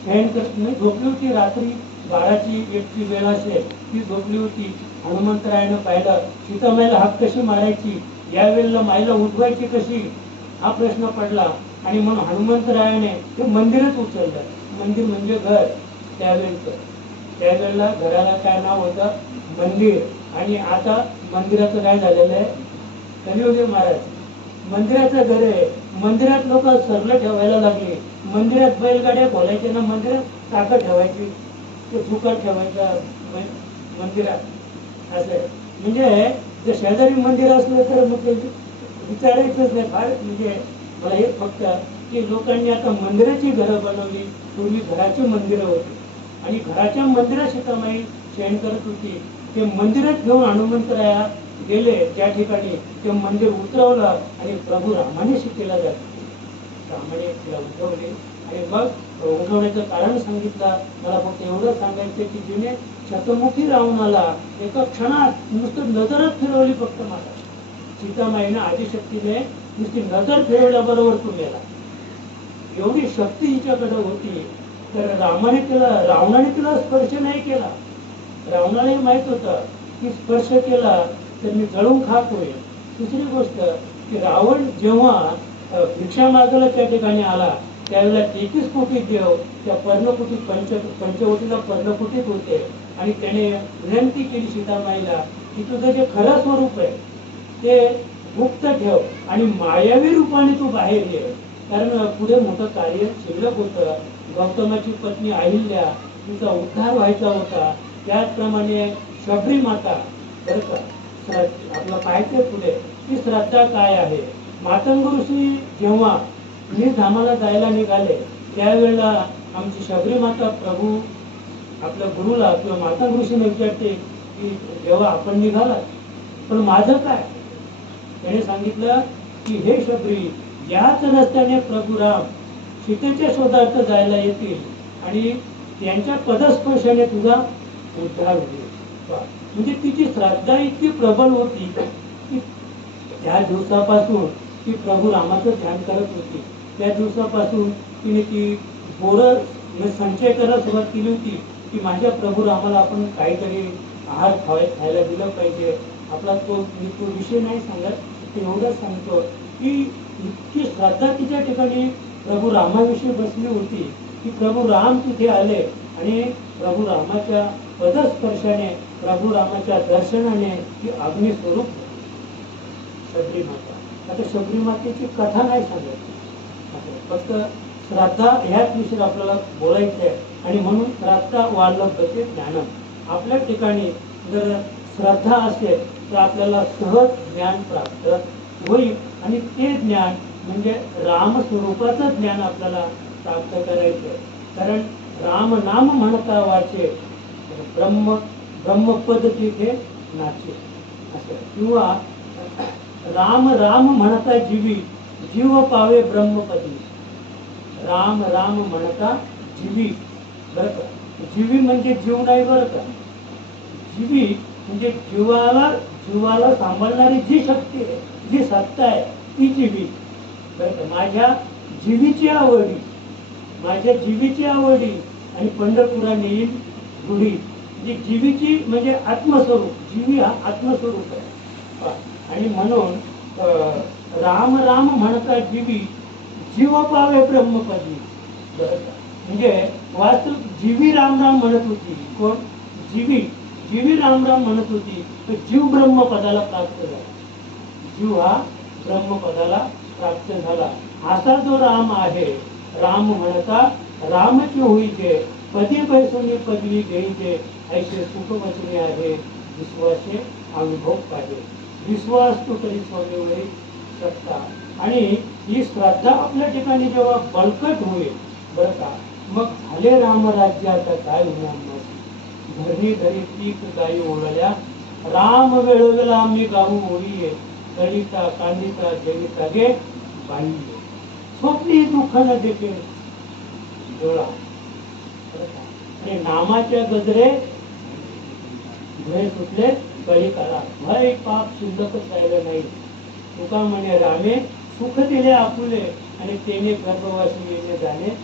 शयन करत झोपली होती. रात्री 12ची वेळ असेल, ती झोपली होती. हनुमंतरायानं पाहिलं सीतामाईला हात कशी मारायची, यावेळेला माईला उठवायची कशी, हा प्रश्न पडला. आणि म्हणून हनुमंतरायाने ते मंदिरच उचललं. मंदिर म्हणजे घर त्यावेळेला घराला काय नाव होतं? मंदिर. आणि आता मंदिराचं काय झालेलं आहे? कलियुग महाराज. मंदिराचं घर आहे, मंदिरात लोक सरलं ठेवायला लागले, मंदिरात बैलगाड्या खोलायचे ना, मंदिरात साखर ठेवायची, ते सुकर ठेवायचा मंदिरात. असं म्हणजे जर शेजारी मंदिर असलं तर मग ते विचारायचंच नाही. फार म्हणजे मला हे फक्त की लोकांनी आता मंदिराची घरं बनवली. पूर्वी घराची मंदिरं होती आणि घराच्या मंदिरात सीतामाई शयन करत होती. ते मंदिरात घेऊन हनुमंतराया गेले, त्या ठिकाणी ते मंदिर उतरवलं आणि प्रभू रामाने सीतेला जाते. रामाने तिला उठवले आणि मग उठवण्याचं कारण सांगितलं. मला फक्त एवढं सांगायचं की जिने शतमुखी रावणाला एका क्षणात नुसतं नजरच फिरवली. फक्त मला सीतामाईनं आदिशक्तीने नुसती नजर फिरवल्याबरोबर तो गेला. एवढी शक्ती हिच्याकडे होती. तर रावणाने तिला स्पर्श नाही केला. रावणालाही माहित होतं की स्पर्श केला तर मी जळून खाक होईल. दुसरी गोष्ट की रावण जेव्हा भिक्षा मागायला त्या ठिकाणी आला, त्यावेळेला 33 कोटी देव त्या पर्णकुटीत पंचवटीला पर्णकुटीत होते आणि त्याने विनंती केली सीतामाईला की तुझं जे खरं स्वरूप आहे ते गुप्त ठेव आणि मायावी रूपाने तू बाहेर ये, कारण पुढे मोठं कार्य शिल्लक होतं. गौतमाची पत्नी अहिल्या, तिचा उद्धार व्हायचा होता. त्याचप्रमाणे शबरी माता, बरं का, आपलं पाहायचं पुढे की श्रद्धा काय आहे. मातंग ऋषी जेव्हा धामाला जायला निघाले, त्यावेळेला आमची शबरी माता प्रभू आपल्या गुरुला किंवा मातंग ऋषीने विचारते की जेव्हा आपण निघाला पण माझं काय. त्याने सांगितलं की हे शबरी, याच रस्त्याने प्रभू राम सीतेच्या शोधार्थ जायला येतील आणि त्यांच्या पदस्पर्शाने तुझा उद्धार होईल. म्हणजे तिची श्रद्धा इतकी प्रबल होती की त्या दिवसापासून ती प्रभू रामाचं ध्यान करत होती. त्या दिवसापासून तिने ती बोरं संचय करायला सुरुवात केली होती की माझ्या प्रभू रामाला आपण काहीतरी आहार खायला दिलं पाहिजे. आपला तो विषय नाही सांगत, ते एवढंच सांगतो की इतकी श्रद्धा तिच्या ठिकाणी प्रभू रामाविषयी बसली होती की प्रभू राम तिथे आले आणि प्रभू रामाच्या पदस्पर्शाने, प्रभू रामाच्या दर्शनाने ती अग्निस्वरूप शबरी माता. आता शबरी मातेची कथा नाही सांगायची, फक्त श्रद्धा ह्याच विषयी आपल्याला बोलायचं आहे. आणि म्हणून श्रद्धा वाल्लभते ज्ञानम. आपल्या ठिकाणी जर श्रद्धा असेल तर आपल्याला सहज ज्ञान प्राप्त होईल. आणि ते ज्ञान म्हणजे रामस्वरूपाचं ज्ञान आपल्याला प्राप्त करायचं आहे. कारण राम नाम म्हणता वाचे, ब्रह्मपद तिथे नाचे असं. किंवा राम राम म्हणता जीवी, जीव पावे ब्रह्मपदी. राम राम म्हणता जीवी, बरं का. जीवी म्हणजे जीव नाही बरं का. जीवी म्हणजे जीवाला सांभाळणारी जी शक्ती आहे, जी सत्ता आहे, ती जीवी, बरं का. माझ्या जीवीची आवडी, माझ्या जीवीची आवडी आणि पंढरपुराने येईल गुढी. जी जीवीची म्हणजे आत्मस्वरूप, जीवी हा आत्मस्वरूप आहे. आणि म्हणून राम राम म्हणता जीवी, जीव पावे ब्रह्मपदी, बरं का. म्हणजे वास्तविक जीवी राम राम म्हणत होती. कोण? जीवी राम राम म्हणत होती, तर जीव ब्रह्मपदाला प्राप्त झाला. जीव हा ब्रह्मपदाला प्राप्त झाला. असा जो राम आहे, राम म्हणता रामची होईचे, पदी पैसोनी पदवी घेईचे, ऐसे सुख वचने आहे, विश्वाचे अनुभव पाहिजे. विश्वास तो तरी स्वामीवरील सत्ता. आणि ही श्रद्धा आपल्या ठिकाणी जेव्हा बळकट होईल, बरं का, मग झाले रामराज्य आता काय होणार. धरणी धरी पीक गाई ओळल्या, राम वेळवेला आम्ही गाऊ ओळीये, तळीता कांदिता जगिता गे बाई, स्वप्नी दुःख न देखील डोळा. आणि नामाच्या गजरे धुळे सुटले कळी करा, भय पाप शिल्लकच राहिलं नाही. तुका म्हणे रामे सुख दिले आपुले, आणि तेने गर्भवासी येणे जाणे.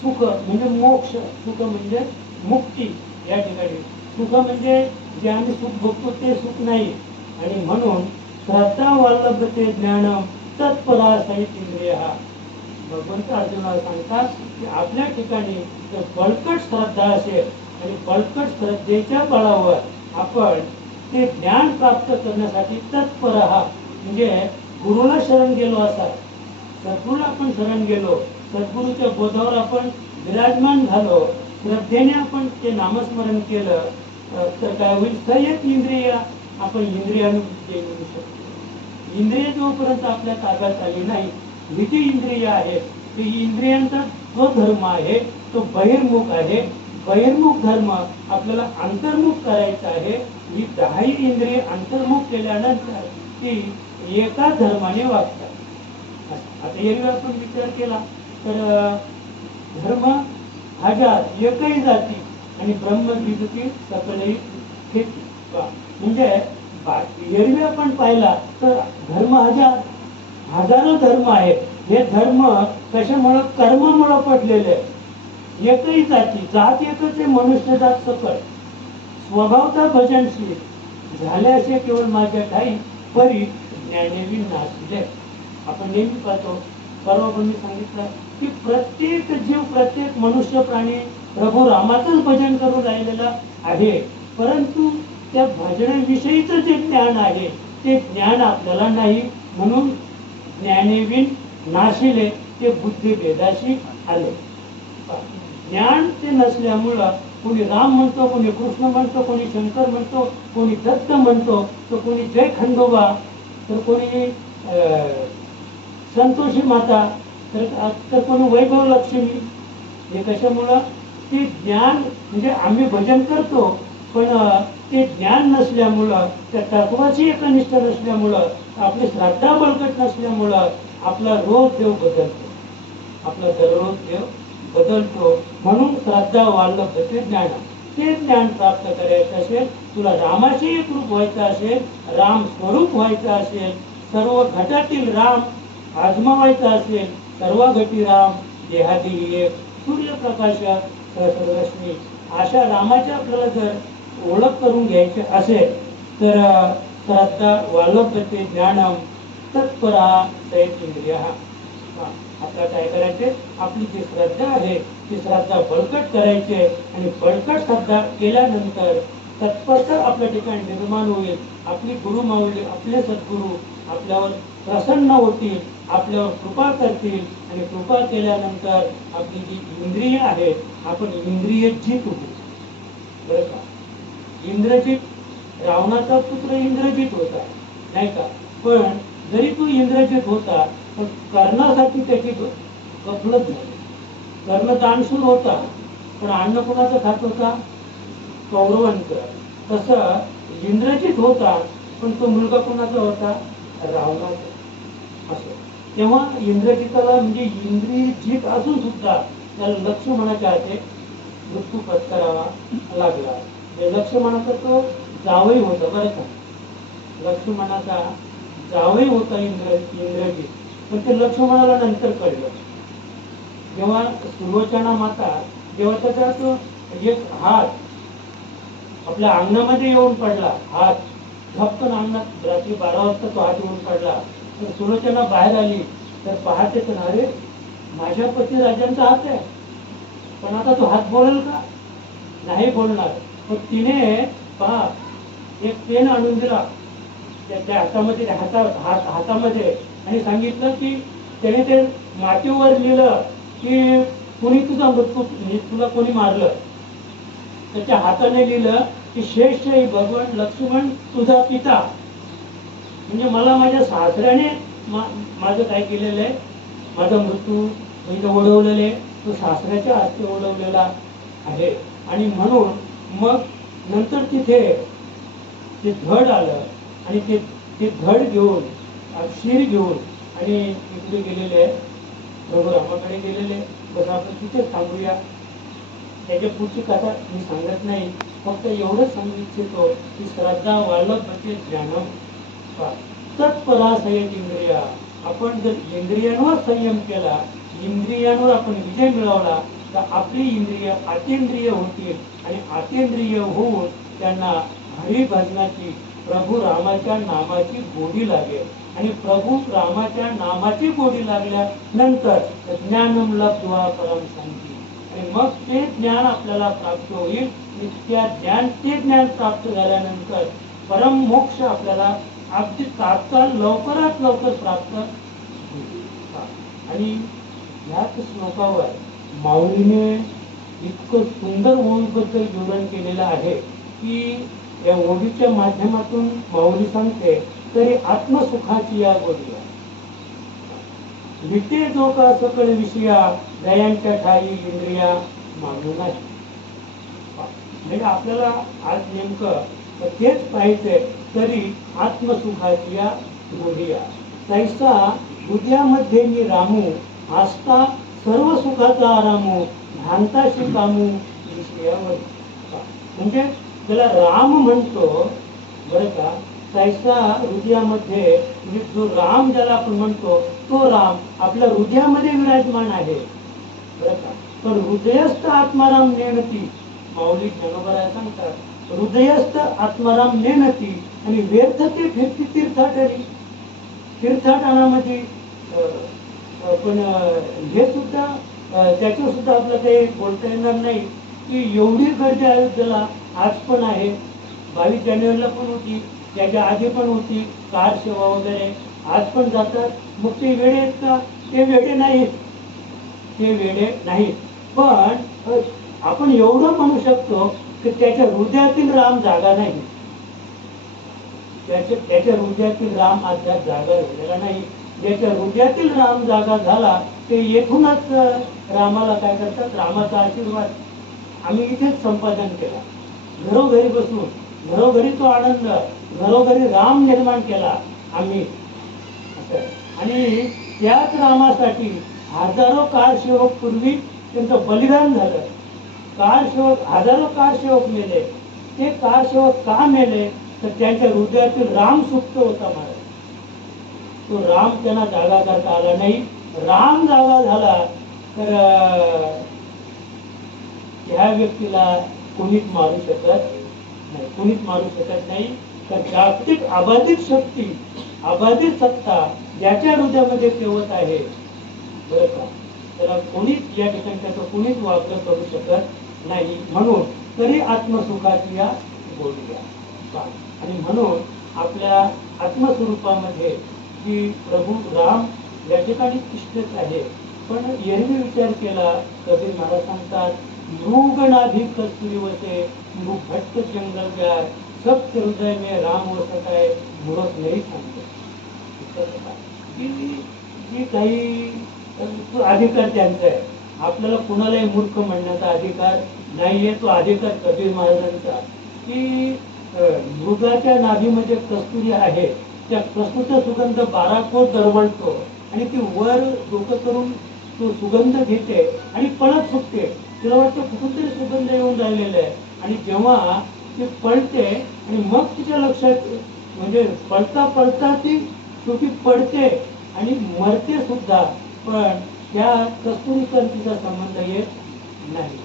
सुख म्हणजे मोक्ष, सुख म्हणजे मुक्ती. या ठिकाणी सुख म्हणजे जे आम्ही सुख भोगतो ते सुख नाही. आणि म्हणून श्रद्धा वल्लभते ज्ञानम तत्परा सहित इंद्रिय. भगवंत अर्जुनाला सांगतात की आपल्या ठिकाणी जर बळकट श्रद्धा असेल आणि बळकट श्रद्धेच्या बळावर आपण ते ज्ञान प्राप्त करण्यासाठी तत्पर आहात. म्हणजे गुरुला शरण गेलो असा, सद्गुरूला आपण शरण गेलो, सद्गुरूच्या बोधावर आपण विराजमान झालो, श्रद्धेने आपण ते नामस्मरण केलं, तर काय होईल. संयत इंद्रिय, आपण इंद्रियानुभूती मिळू शकतो. इंद्रिय जोपर्यंत आपल्या ताब्यात आली नाही, ही जी इंद्रिय आहे, ती इंद्रियांचा जो धर्म आहे तो बहिर्मुख आहे. बहिर्मुख धर्म आपल्याला अंतर्मुख करायचा आहे. ही 10 इंद्रिय अंतर्मुख केल्यानंतर ती एका धर्माने वागतात. आता एरवी आपण विचार केला तर धर्म हजार, एकही जाती, आणि ब्रह्मविभूती सकलही खेती. म्हणजे एरवी आपण पाहिला तर धर्म हजारो धर्म आहेत. हे धर्म कशामुळं? कर्मामुळं पडलेले. एकही जात एकच आहे, मनुष्य जात सकळ. स्वभावता भजनशील झाले असे केवळ माझ्या ठाई, परी ज्ञानेवी नाशिले. आपण नेहमी पाहतो, परवा पण मी सांगितलं की प्रत्येक जीव, प्रत्येक मनुष्य प्राणी प्रभू रामाचंच भजन करून राहिलेला आहे. परंतु त्या भजनाविषयीच जे ज्ञान आहे ते ज्ञान आपल्याला नाही. म्हणून ज्ञानेविन नाशिले, ते बुद्धिभेदाशी आले. ज्ञान ते नसल्यामुळं कोणी राम म्हणतो, कोणी कृष्ण म्हणतो, कोणी शंकर म्हणतो, कोणी दत्त म्हणतो, तर कोणी जय खंडोबा, तर कोणी संतोषी माता, तर कोणी वैभव लक्ष्मी. हे कशामुळं? ते ज्ञान म्हणजे आम्ही भजन करतो, पण ते ज्ञान नसल्यामुळं, त्या तत्वाची एकनिष्ठ नसल्यामुळं, आपली श्रद्धा बळकट नसल्यामुळं आपला रोज देव बदलतो, आपला दररोज देव बदलतो. म्हणून श्रद्धा वल्लभते ज्ञान. ते ज्ञान प्राप्त करायचं असेल, तुला रामाशी एक रूप व्हायचं असेल, राम स्वरूप व्हायचं असेल, सर्व घटातील राम आजमावायचा असेल, सर्व घटी राम देहादी एक, सूर्यप्रकाश सहस्ररश्मी, अशा रामाच्या आपल्याला जर ओळख करून घ्यायची असेल तर श्रद्धा वल्लभते ज्ञानम तत्परा सहित इंद्रिय. आता काय करायचे, आपली जी श्रद्धा आहे ती श्रद्धा बळकट करायचे आणि बळकट श्रद्धा केल्यानंतर तत्परता आपल्या ठिकाणी निर्माण होईल. आपली गुरु माऊली, आपले सद्गुरू आपल्यावर प्रसन्न होतील, आपल्यावर कृपा करतील आणि कृपा केल्यानंतर आपली जी इंद्रिय आहे आपण इंद्रिय जित होऊ. बरं का, इंद्रजित रावणाचा पुत्र इंद्रजित होता नाही का, पण जरी तो इंद्रजित होता पण कर्णासाठी त्याची गफलत झाली. कर्ण दानशूर होता पण अन्न कुणाचा खात होता, कौरवांचा. तसं इंद्रजित होता पण तो मुलगा कुणाचा होता, रावणाचा. असं तेव्हा इंद्रजिताला म्हणजे इंद्रियजित असून सुद्धा त्याला लक्ष्मणाच्या हाते मृत्यू पत्करावा लागला. लक्ष्मणाचा तो जावई होता बरं का, लक्ष्मणाचा जावई होता इंद्रजित. पण ते लक्ष्मणाला नंतर कळलं जेव्हा सुलोचना माता, जेव्हा त्याचा तो एक हात आपल्या अंगणामध्ये येऊन पडला, हात झपकन अंगणात रात्री 12 वाजता तो हात येऊन पडला. तर सुलोचना बाहेर आली तर पाहते तर अरे माझ्या पती राजांचा हात आहे, पण आता तो हात बोलेल का, नाही बोलणार. पण तिने पहा एक पेन आणून दिला त्या हातामध्ये, हातामध्ये आणि सांगितलं की त्याने ते मातीवर लिहिलं की कोणी तुझा मृत्यू, तुला कोणी मारलं. त्याच्या हाताने लिहिलं की शेषशाही भगवान लक्ष्मण तुझा पिता, म्हणजे मला माझ्या सासऱ्याने माझं काय केलेलं आहे, माझा मृत्यू म्हणजे ओढवलेले तो सासऱ्याच्या हस्ते ओढवलेला आहे. आणि म्हणून मग नंतर तिथे ते धड आलं आणि ते धड घेऊन शिर घेऊन आणि इकडे गेलेले प्रभू रामाकडे गेलेले. बस आपण तिथेच थांबूया, त्याच्या पुढची कथा मी सांगत नाही, फक्त एवढंच सांगू इच्छितो की श्रद्धा वल्लभ म्हणजे ज्ञानम तत्परासयत इंद्रिया. आपण जर इंद्रियांवर संयम केला, इंद्रियांवर आपण विजय मिळवला तर आपली इंद्रिय अतींद्रिय होतील आणि अतींद्रिय होऊन त्यांना हरिभजनाची, प्रभू रामाच्या नामाची गोडी लागेल. आणि प्रभू रामाच्या नामाची गोडी लागल्यानंतर ज्ञानम लब्ध्वा परम शांती, आणि मग ते ज्ञान आपल्याला प्राप्त होईल. ते ज्ञान प्राप्त झाल्यानंतर परम मोक्ष आपल्याला अगदी तात्काळ लवकरात लवकर प्राप्त होईल. आणि याच श्लोकावर माऊलीने इतकं सुंदर ओळीबद्दल विवरण केलेलं आहे की या ओळीच्या माध्यमातून माऊली सांगते, तरी आत्मसुखाची या गोडी विटे जो का सकळ विषया, दयांच्या ठाई इंद्रिया मानू नाही. म्हणजे आपल्याला आज नेमकं तेच पाहिजे, तरी आत्मसुखाची या गोडी. तैसा हृदयामध्ये मी रामू, आस्था सर्व सुखाचा आरामू, भांताशी कामू विषयावर. म्हणजे त्याला राम म्हणतो बरं का. तैसा हृदयामध्ये, म्हणजे जो राम ज्याला आपण म्हणतो तो राम आपल्या हृदयामध्ये विराजमान आहे बरं का. पण हृदयस्थ आत्माराम नेनती, माऊली ज्ञानोबराय सांगतात, हृदयस्थ आत्माराम नेनती आणि व्यर्थते फिरती तीर्थाटरी. तीर्थाटनामध्ये पण हे सुद्धा त्याच्यावर सुद्धा आपलं काही बोलता येणार नाही की एवढी गर्दी अयोध्येला आज पण आहे. 22 जानेवारीला पण होती, त्याच्या आधी पण होती, कार सेवा वगैरे आज पण जातात. मग ते वेडे आहेत का? ते वेडे नाहीत, ते वेडे नाहीत. पण आपण एवढं म्हणू शकतो की त्याच्या हृदयातील राम जागा नाही, त्याच्या हृदयातील राम अद्याप जागा झालेला नाही. ज्याच्या हृदयातील राम जागा झाला ते येथूनच रामाला काय करतात, रामाचा आशीर्वाद आम्ही इथेच संपादन केला. घरोघरी बसून, घरोघरी तो आनंद, घरोघरी राम निर्माण केला आम्ही असं. आणि त्याच रामासाठी हजारो कारसेवक पूर्वी त्यांचं बलिदान झालं. कारसेवक, हजारो कारसेवक मेले. ते कारसेवक का मेले तर त्यांच्या हृदयातील राम सुप्त होता महाराज. तो राम त्यांना जागा करता आला नाही. राम जागा झाला तर त्या व्यक्तीला कोणीच मारू शकत नाही, कोणीच मारू शकत नाही. तर जागतिक अबाधित शक्ती, अबाधित सत्ता ज्याच्या हृदयामध्ये तेवत आहे बरं का. त्याला कोणीच या ठिकाणी त्याचं कोणीच वापर करू शकत नाही. म्हणून तरी आत्मसुखाची या बोलूया. आणि म्हणून आपल्या आत्मस्वरूपामध्ये की प्रभू राम या ठिकाणी इष्टच आहे. पण एरवी विचार केला कबीर महाराज सांगतात, मृगनाभी कस्तुरी वसे मृग भट्ट जंगल गाय सत्य हृदय में राम वसत आहे मूर्ख नाही सांगतो. की काही अधिकार त्यांचा आहे. आपल्याला कुणालाही मूर्ख म्हणण्याचा अधिकार नाहीये. तो अधिकार कबीर महाराजांचा. की मृगाच्या नाभीमध्ये कस्तुरी आहे, त्या कस्तुरीचा सुगंध 12 कोस दरवळतो आणि ती वर डोकं करून तो सुगंध घेते आणि पळत सुटते. तिला वाटतं कुठून तरी सुगंध येऊन राहिलेला आहे. आणि जेव्हा ती पळते आणि मग तिच्या लक्षात म्हणजे पळता पळता ती शेवटी पडते आणि मरते सुद्धा. पण त्या कस्तुरीचा तिचा संबंध येत नाही.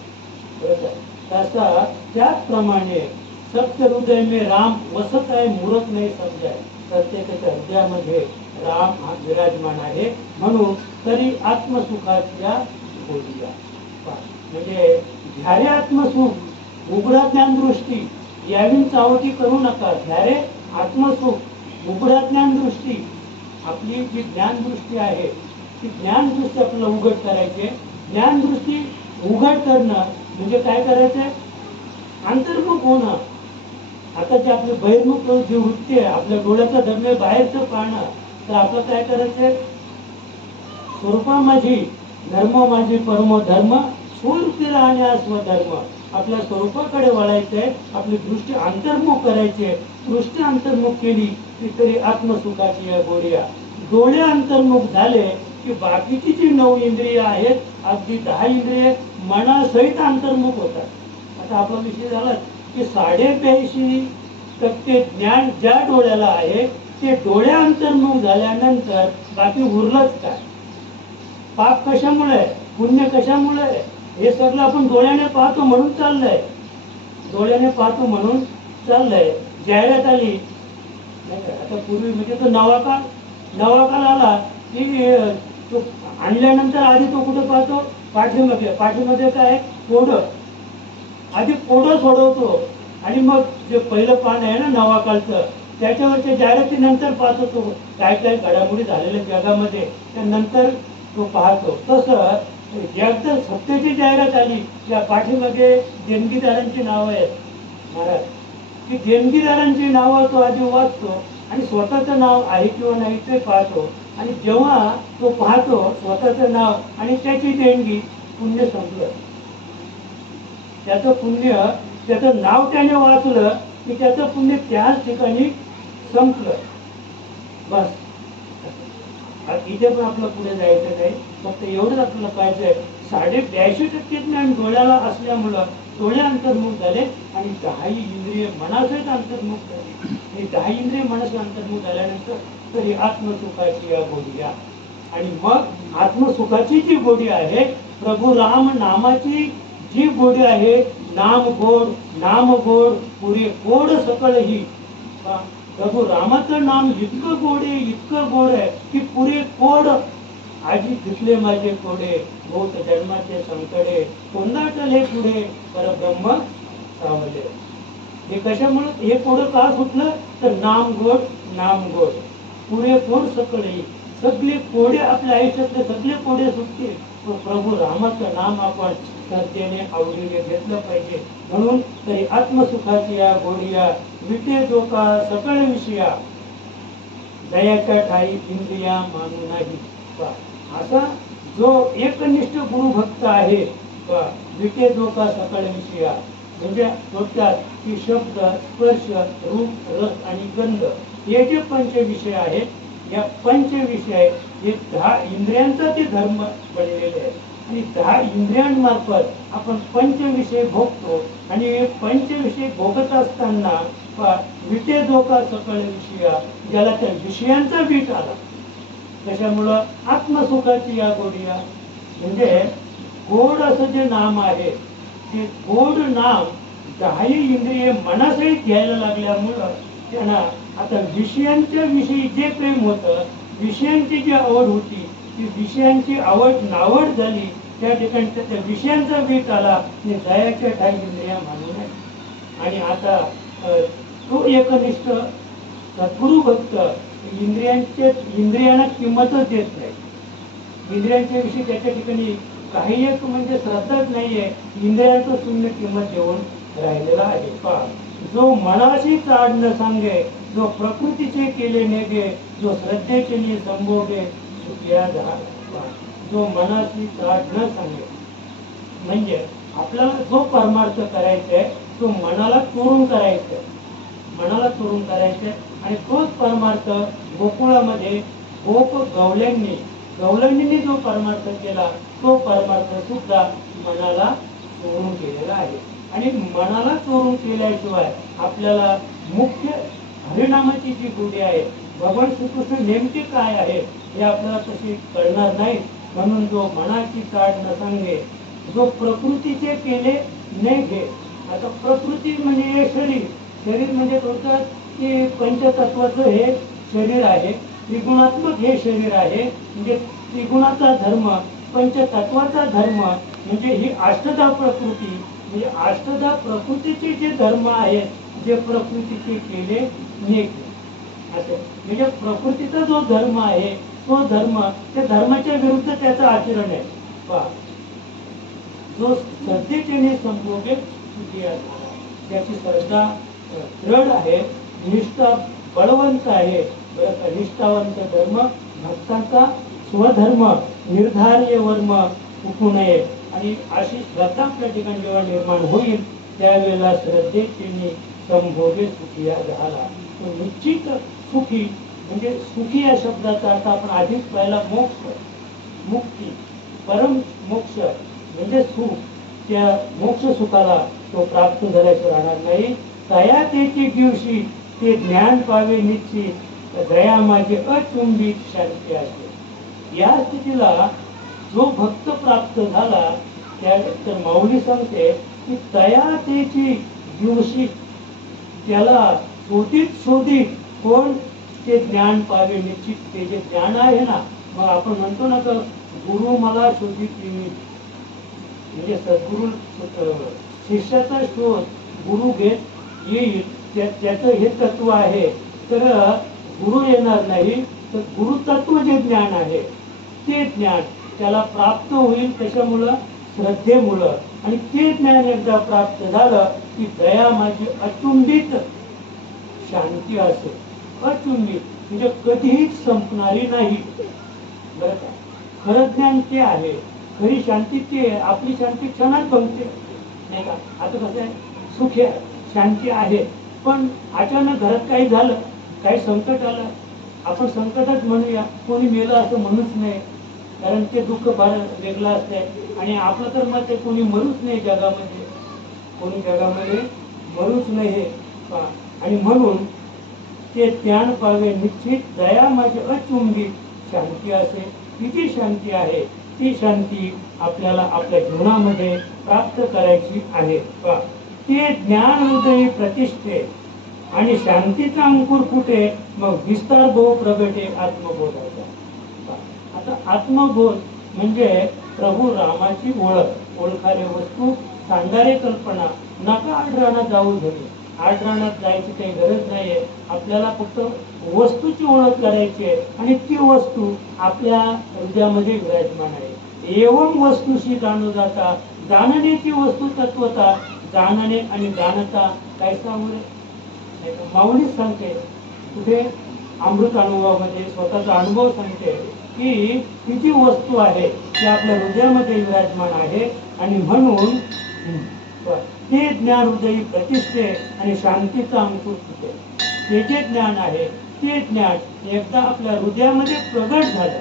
बरोबर. तसा त्याचप्रमाणे सत्य हृदय में राम वसत आहे मूर्ख नाही समजाय. प्रत्येकाच्या हृदयामध्ये राम हा विराजमान आहे. म्हणून तरी आत्मसुखाच्या बोलूया. म्हणजे ध्यारे आत्मसुख उघडा ज्ञानदृष्टी यावी चावटी करू नका. ध्यारे आत्मसुख उघडा ज्ञानदृष्टी. आपली जी ज्ञानदृष्टी आहे ती ज्ञानदृष्टी आपल्याला उघड करायची. ज्ञानदृष्टी उघड करणं म्हणजे काय करायचंय? अंतर्मुख होणं. आता जे आपले बहिर्मुख जी वृत्ती आहे, आपल्या डोळ्याचा धर्म बाहेरचं पाहणं, तर आपलं काय करायचंय? स्वरूपा माझी धर्म माझी परम धर्म स्फूर्ती राहण्या स्वधर्म. आपल्या स्वरूपाकडे वळायचंय. आपली दृष्टी अंतर्मुख करायची. दृष्टी अंतर्मुख केली की तरी आत्मसुखाची या गोड्या. डोळे अंतर्मुख झाले की बाकीची जी 9 इंद्रिय आहेत, अगदी 10 इंद्रिय मनासहित अंतर्मुख होतात. आता आपला विषय झाला की 82% ज्ञान ज्या डोळ्याला आहे ते डोळ्या अंतर्मुख झाल्यानंतर बाकी उरलंच काय? पाप कशामुळे, पुण्य कशामुळे? हे सगळं आपण डोळ्याने पाहतो म्हणून चाललंय. डोळ्याने पाहतो म्हणून चाललंय. जाहिरात आली आता पूर्वी म्हणजे तो नवा काळ आला की तो आणल्यानंतर आधी तो कुठे पाहतो? पाठीमध्ये काय? कोडं. आधी कोडं सोडवतो आणि मग जे पहिलं पान आहे ना नवा काळचं, त्याच्यावरच्या जाहिरातीनंतर पाहतो तो काय काय घडामोडी झालेल्या जगामध्ये, त्यानंतर तो पाहतो. तसं एकदा सत्याची जाहिरात आली त्या पाठीमध्ये देणगीदारांची नावं आहेत महाराज. की देणगीदारांची नावं तो आधी वाचतो आणि स्वतःचं नाव आहे किंवा नाही ते पाहतो. आणि जेव्हा तो पाहतो स्वतःचं नाव आणि त्याची देणगी, पुण्य संपलं. त्याचं पुण्य, त्याचं नाव त्याने वाचलं की त्याचं पुण्य त्याच ठिकाणी संपलं. बस इथे पण आपलं पुढे जायचं नाही. फक्त एवढंच आपल्याला पाहिजे, 82% ज्ञान डोळ्याला असल्यामुळं डोळे अंतर्मुख झाले आणि 10 इंद्रिय मनासहित अंतर्मुख झाले. हे 10 इंद्रिय मनासहित अंतर्मुख झाल्यानंतर तरी आत्मसुखाची या गोडी. आणि मग आत्मसुखाची जी गोडी आहे, प्रभू राम नामाची जी गोडी आहे, नाम गोड पुरे गोड सकळ ही. प्रभू रामाचं नाम इतकं गोड आहे की पुरे गोड. आजी दिसले माझे कोडे भूत जन्माचे संकडे कोंदाटले पुढे परब्रह्म सावले. हे कशामुळे हे कोडं का सुटलं? तर नाम गोड पुरे गोड सकळे. सगळे कोडे आपल्या आयुष्यातले सगळे कोडे सुटतील. प्रभू रामाचं नाम आपण श्रद्धेने आवडीने घेतलं पाहिजे. म्हणून तरी आत्मसुखाची या गोडिया विटे जो का सकळ विषया दयाच्या ठाई इंद्रिया मानू नाही. असा जो एकनिष्ठ गुरुभक्त आहे, विटे जो का सकळ विषया म्हणजे थोडक्यात की शब्द स्पर्श रूप रस आणि गंध हे जे पंचविषय आहेत, या पंचविषय हे 10 इंद्रियांचा ते धर्म बनलेले आहे. आणि 10 इंद्रियांमार्फत आपण पंचविषय भोगतो. आणि हे पंचविषय भोगत असताना विटे धोका सकळ विषया, ज्याला त्या विषयांचा वीट आला. त्याच्यामुळं आत्मसुखाची या गोडिया म्हणजे गोड असं जे नाम आहे, ते गोड नाम 10 इंद्रिय मनासहित घ्यायला लागल्यामुळं त्यांना आता विषयांच्या विषयी जे प्रेम होतं, विषयांची जी आवड होती, की विषयांची आवड नावड झाली, त्या ठिकाणी त्या विषयांचा वेग आला आणि दयाच्या ठाई इंद्रिया मानू नये. आणि आता तो एकनिष्ठ सद्गुरु भक्त इंद्रियांना किंमतच देत नाही. इंद्रियांच्या विषयी त्याच्या ठिकाणी काही एक म्हणजे श्रद्धाच नाहीये. इंद्रियांचं शून्य किंमत देऊन राहिलेला आहे. पहा, जो मनाशी चाड न सांगे, जो प्रकृतीचे केले नेगे, जो श्रद्धेचे नि संभोगे सुखिया झाला. जो मनाशी चाड न सांगे म्हणजे आपल्याला जो परमार्थ करायचा आहे तो मनाला चोरून करायचा आहे, मनाला चोरून करायचे. आणि तोच परमार्थ गोकुळामध्ये गोप गवळणींनी जो परमार्थ केला तो परमार्थ सुद्धा मनाला चोरून केलेला आहे. आणि मनाला चोरून केल्याशिवाय आपल्याला मुख्य हरिनामाची जी गोडी आहे, भगवान श्रीकृष्ण नेमके काय आहे हे आपल्याला तशी कळणार नाही. म्हणून जो मनाची चाड न सांगे, जो प्रकृतीचे केले नेगे. आता प्रकृती म्हणजे हे शरीर म्हणजे थोडक्यात की पंचतत्वाचं हे शरीर आहे, त्रिगुणात्मक हे शरीर आहे. म्हणजे त्रिगुणाचा धर्म, पंचतत्वाचा धर्म म्हणजे ही अष्टधा प्रकृती, म्हणजे अष्टधा प्रकृतीचे जे धर्म आहेत, जे प्रकृतीचे केले नेगे असे. म्हणजे प्रकृतीचा जो धर्म आहे तो धर्म, त्या धर्माच्या विरुद्ध त्याचं आचरण आहे. पहा, जो श्रद्धेने संभोगे त्याची श्रद्धा दृढ आहे, निष्ठा बळवंत आहे. निष्ठावंत धर्म भक्तांचा स्वधर्म निर्धार्य वर्म हुकू नये. आणि अशी श्रद्धा आपल्या ठिकाणी जेव्हा निर्माण होईल त्यावेळेला श्रद्धेने संभोगे सुखिया झाला. तो निश्चित सुखी. म्हणजे सुखी या शब्दाचा अर्थ आपण आधीच पाहिला मोक्ष, मुक्ती, परम मोक्ष म्हणजे सुख. त्या मोक्ष सुखाला तो प्राप्त झाल्याशिवाय राहणार नाही. तया त्याची दिवशी ते ज्ञान पावे निश्चित, दया माझी अचुंबित शांती असते. या स्थितीला जो भक्त प्राप्त झाला त्यानंतर माऊली सांगते की तया त्याची दिवशी, त्याला शोधित कोण, ते ज्ञान पावे निश्चित. ते जे ज्ञान आहे ना, मग आपण म्हणतो ना तर गुरु मला शोधित येईल, म्हणजे सद्गुरु शिष्याचा शोध गुरु घेत येईल. त्याचं हे तत्व आहे. तर गुरु येणार नाही, तर गुरु तत्व जे ज्ञान आहे ते ज्ञान त्याला प्राप्त होईल. त्याच्यामुळं श्रद्धेमुळं. आणि ते ज्ञान एकदा प्राप्त झालं की दया माझी अचुंबित शांती असेल. अचुंबित म्हणजे कधीच संपणारी नाही. बरं का, खरं ज्ञान ते आहे, खरी शांती ते आहे. आपली शांती क्षणात गमते नाही का. आता कसं आहे, सुख आहे, शांती आहे, पण अचानक घरात काही झालं, काही संकट आलं, आपण संकटात म्हणूया, कोणी मेलं असं म्हणूच नाही, कारण ते दुःख फार वेगळं असतंय. आणि आपलं तर मत आहे कोणी मरूच नाही जगामध्ये, कोणी जगामध्ये मरूच नाही हे. आणि म्हणून ते ज्ञान पावे निश्चित, दया माझी अचुंबित शांती असे. किती शांती आहे, ती शांती आपल्याला आपल्या जीवनामध्ये प्राप्त करायची आहे. ते ज्ञान हृदय प्रतिष्ठे आणि शांतीचा अंकुर फुटे, मग विस्तार भाव प्रगटे आत्मबोधाचा. आता आत्मबोध म्हणजे प्रभू रामाची ओळख, ओळखारे वस्तू, सांगारे कल्पना. नका आढळानात जाऊ धरी, आढळानात जायची काही गरज नाहीये. आपल्याला फक्त वस्तूची ओळख करायची आहे आणि ती वस्तू आपल्या हृदयामध्ये विराजमान आहे. एवं वस्तूशी जाणू जाता, जाणणे ती वस्तू तत्वता, जाणणे आणि जाणता काय सांगू रे. माऊलीच सांगते कुठे अमृत अनुभवामध्ये, स्वतःचा अनुभव सांगते की ती वस्तू आहे ती आपल्या हृदयामध्ये विराजमान आहे. आणि म्हणून ते ज्ञान हृदयी प्रतिष्ठे आणि शांतीचा अंकुर फुटे. ते जे ज्ञान आहे ते ज्ञान एकदा आपल्या हृदयामध्ये प्रगट झालं,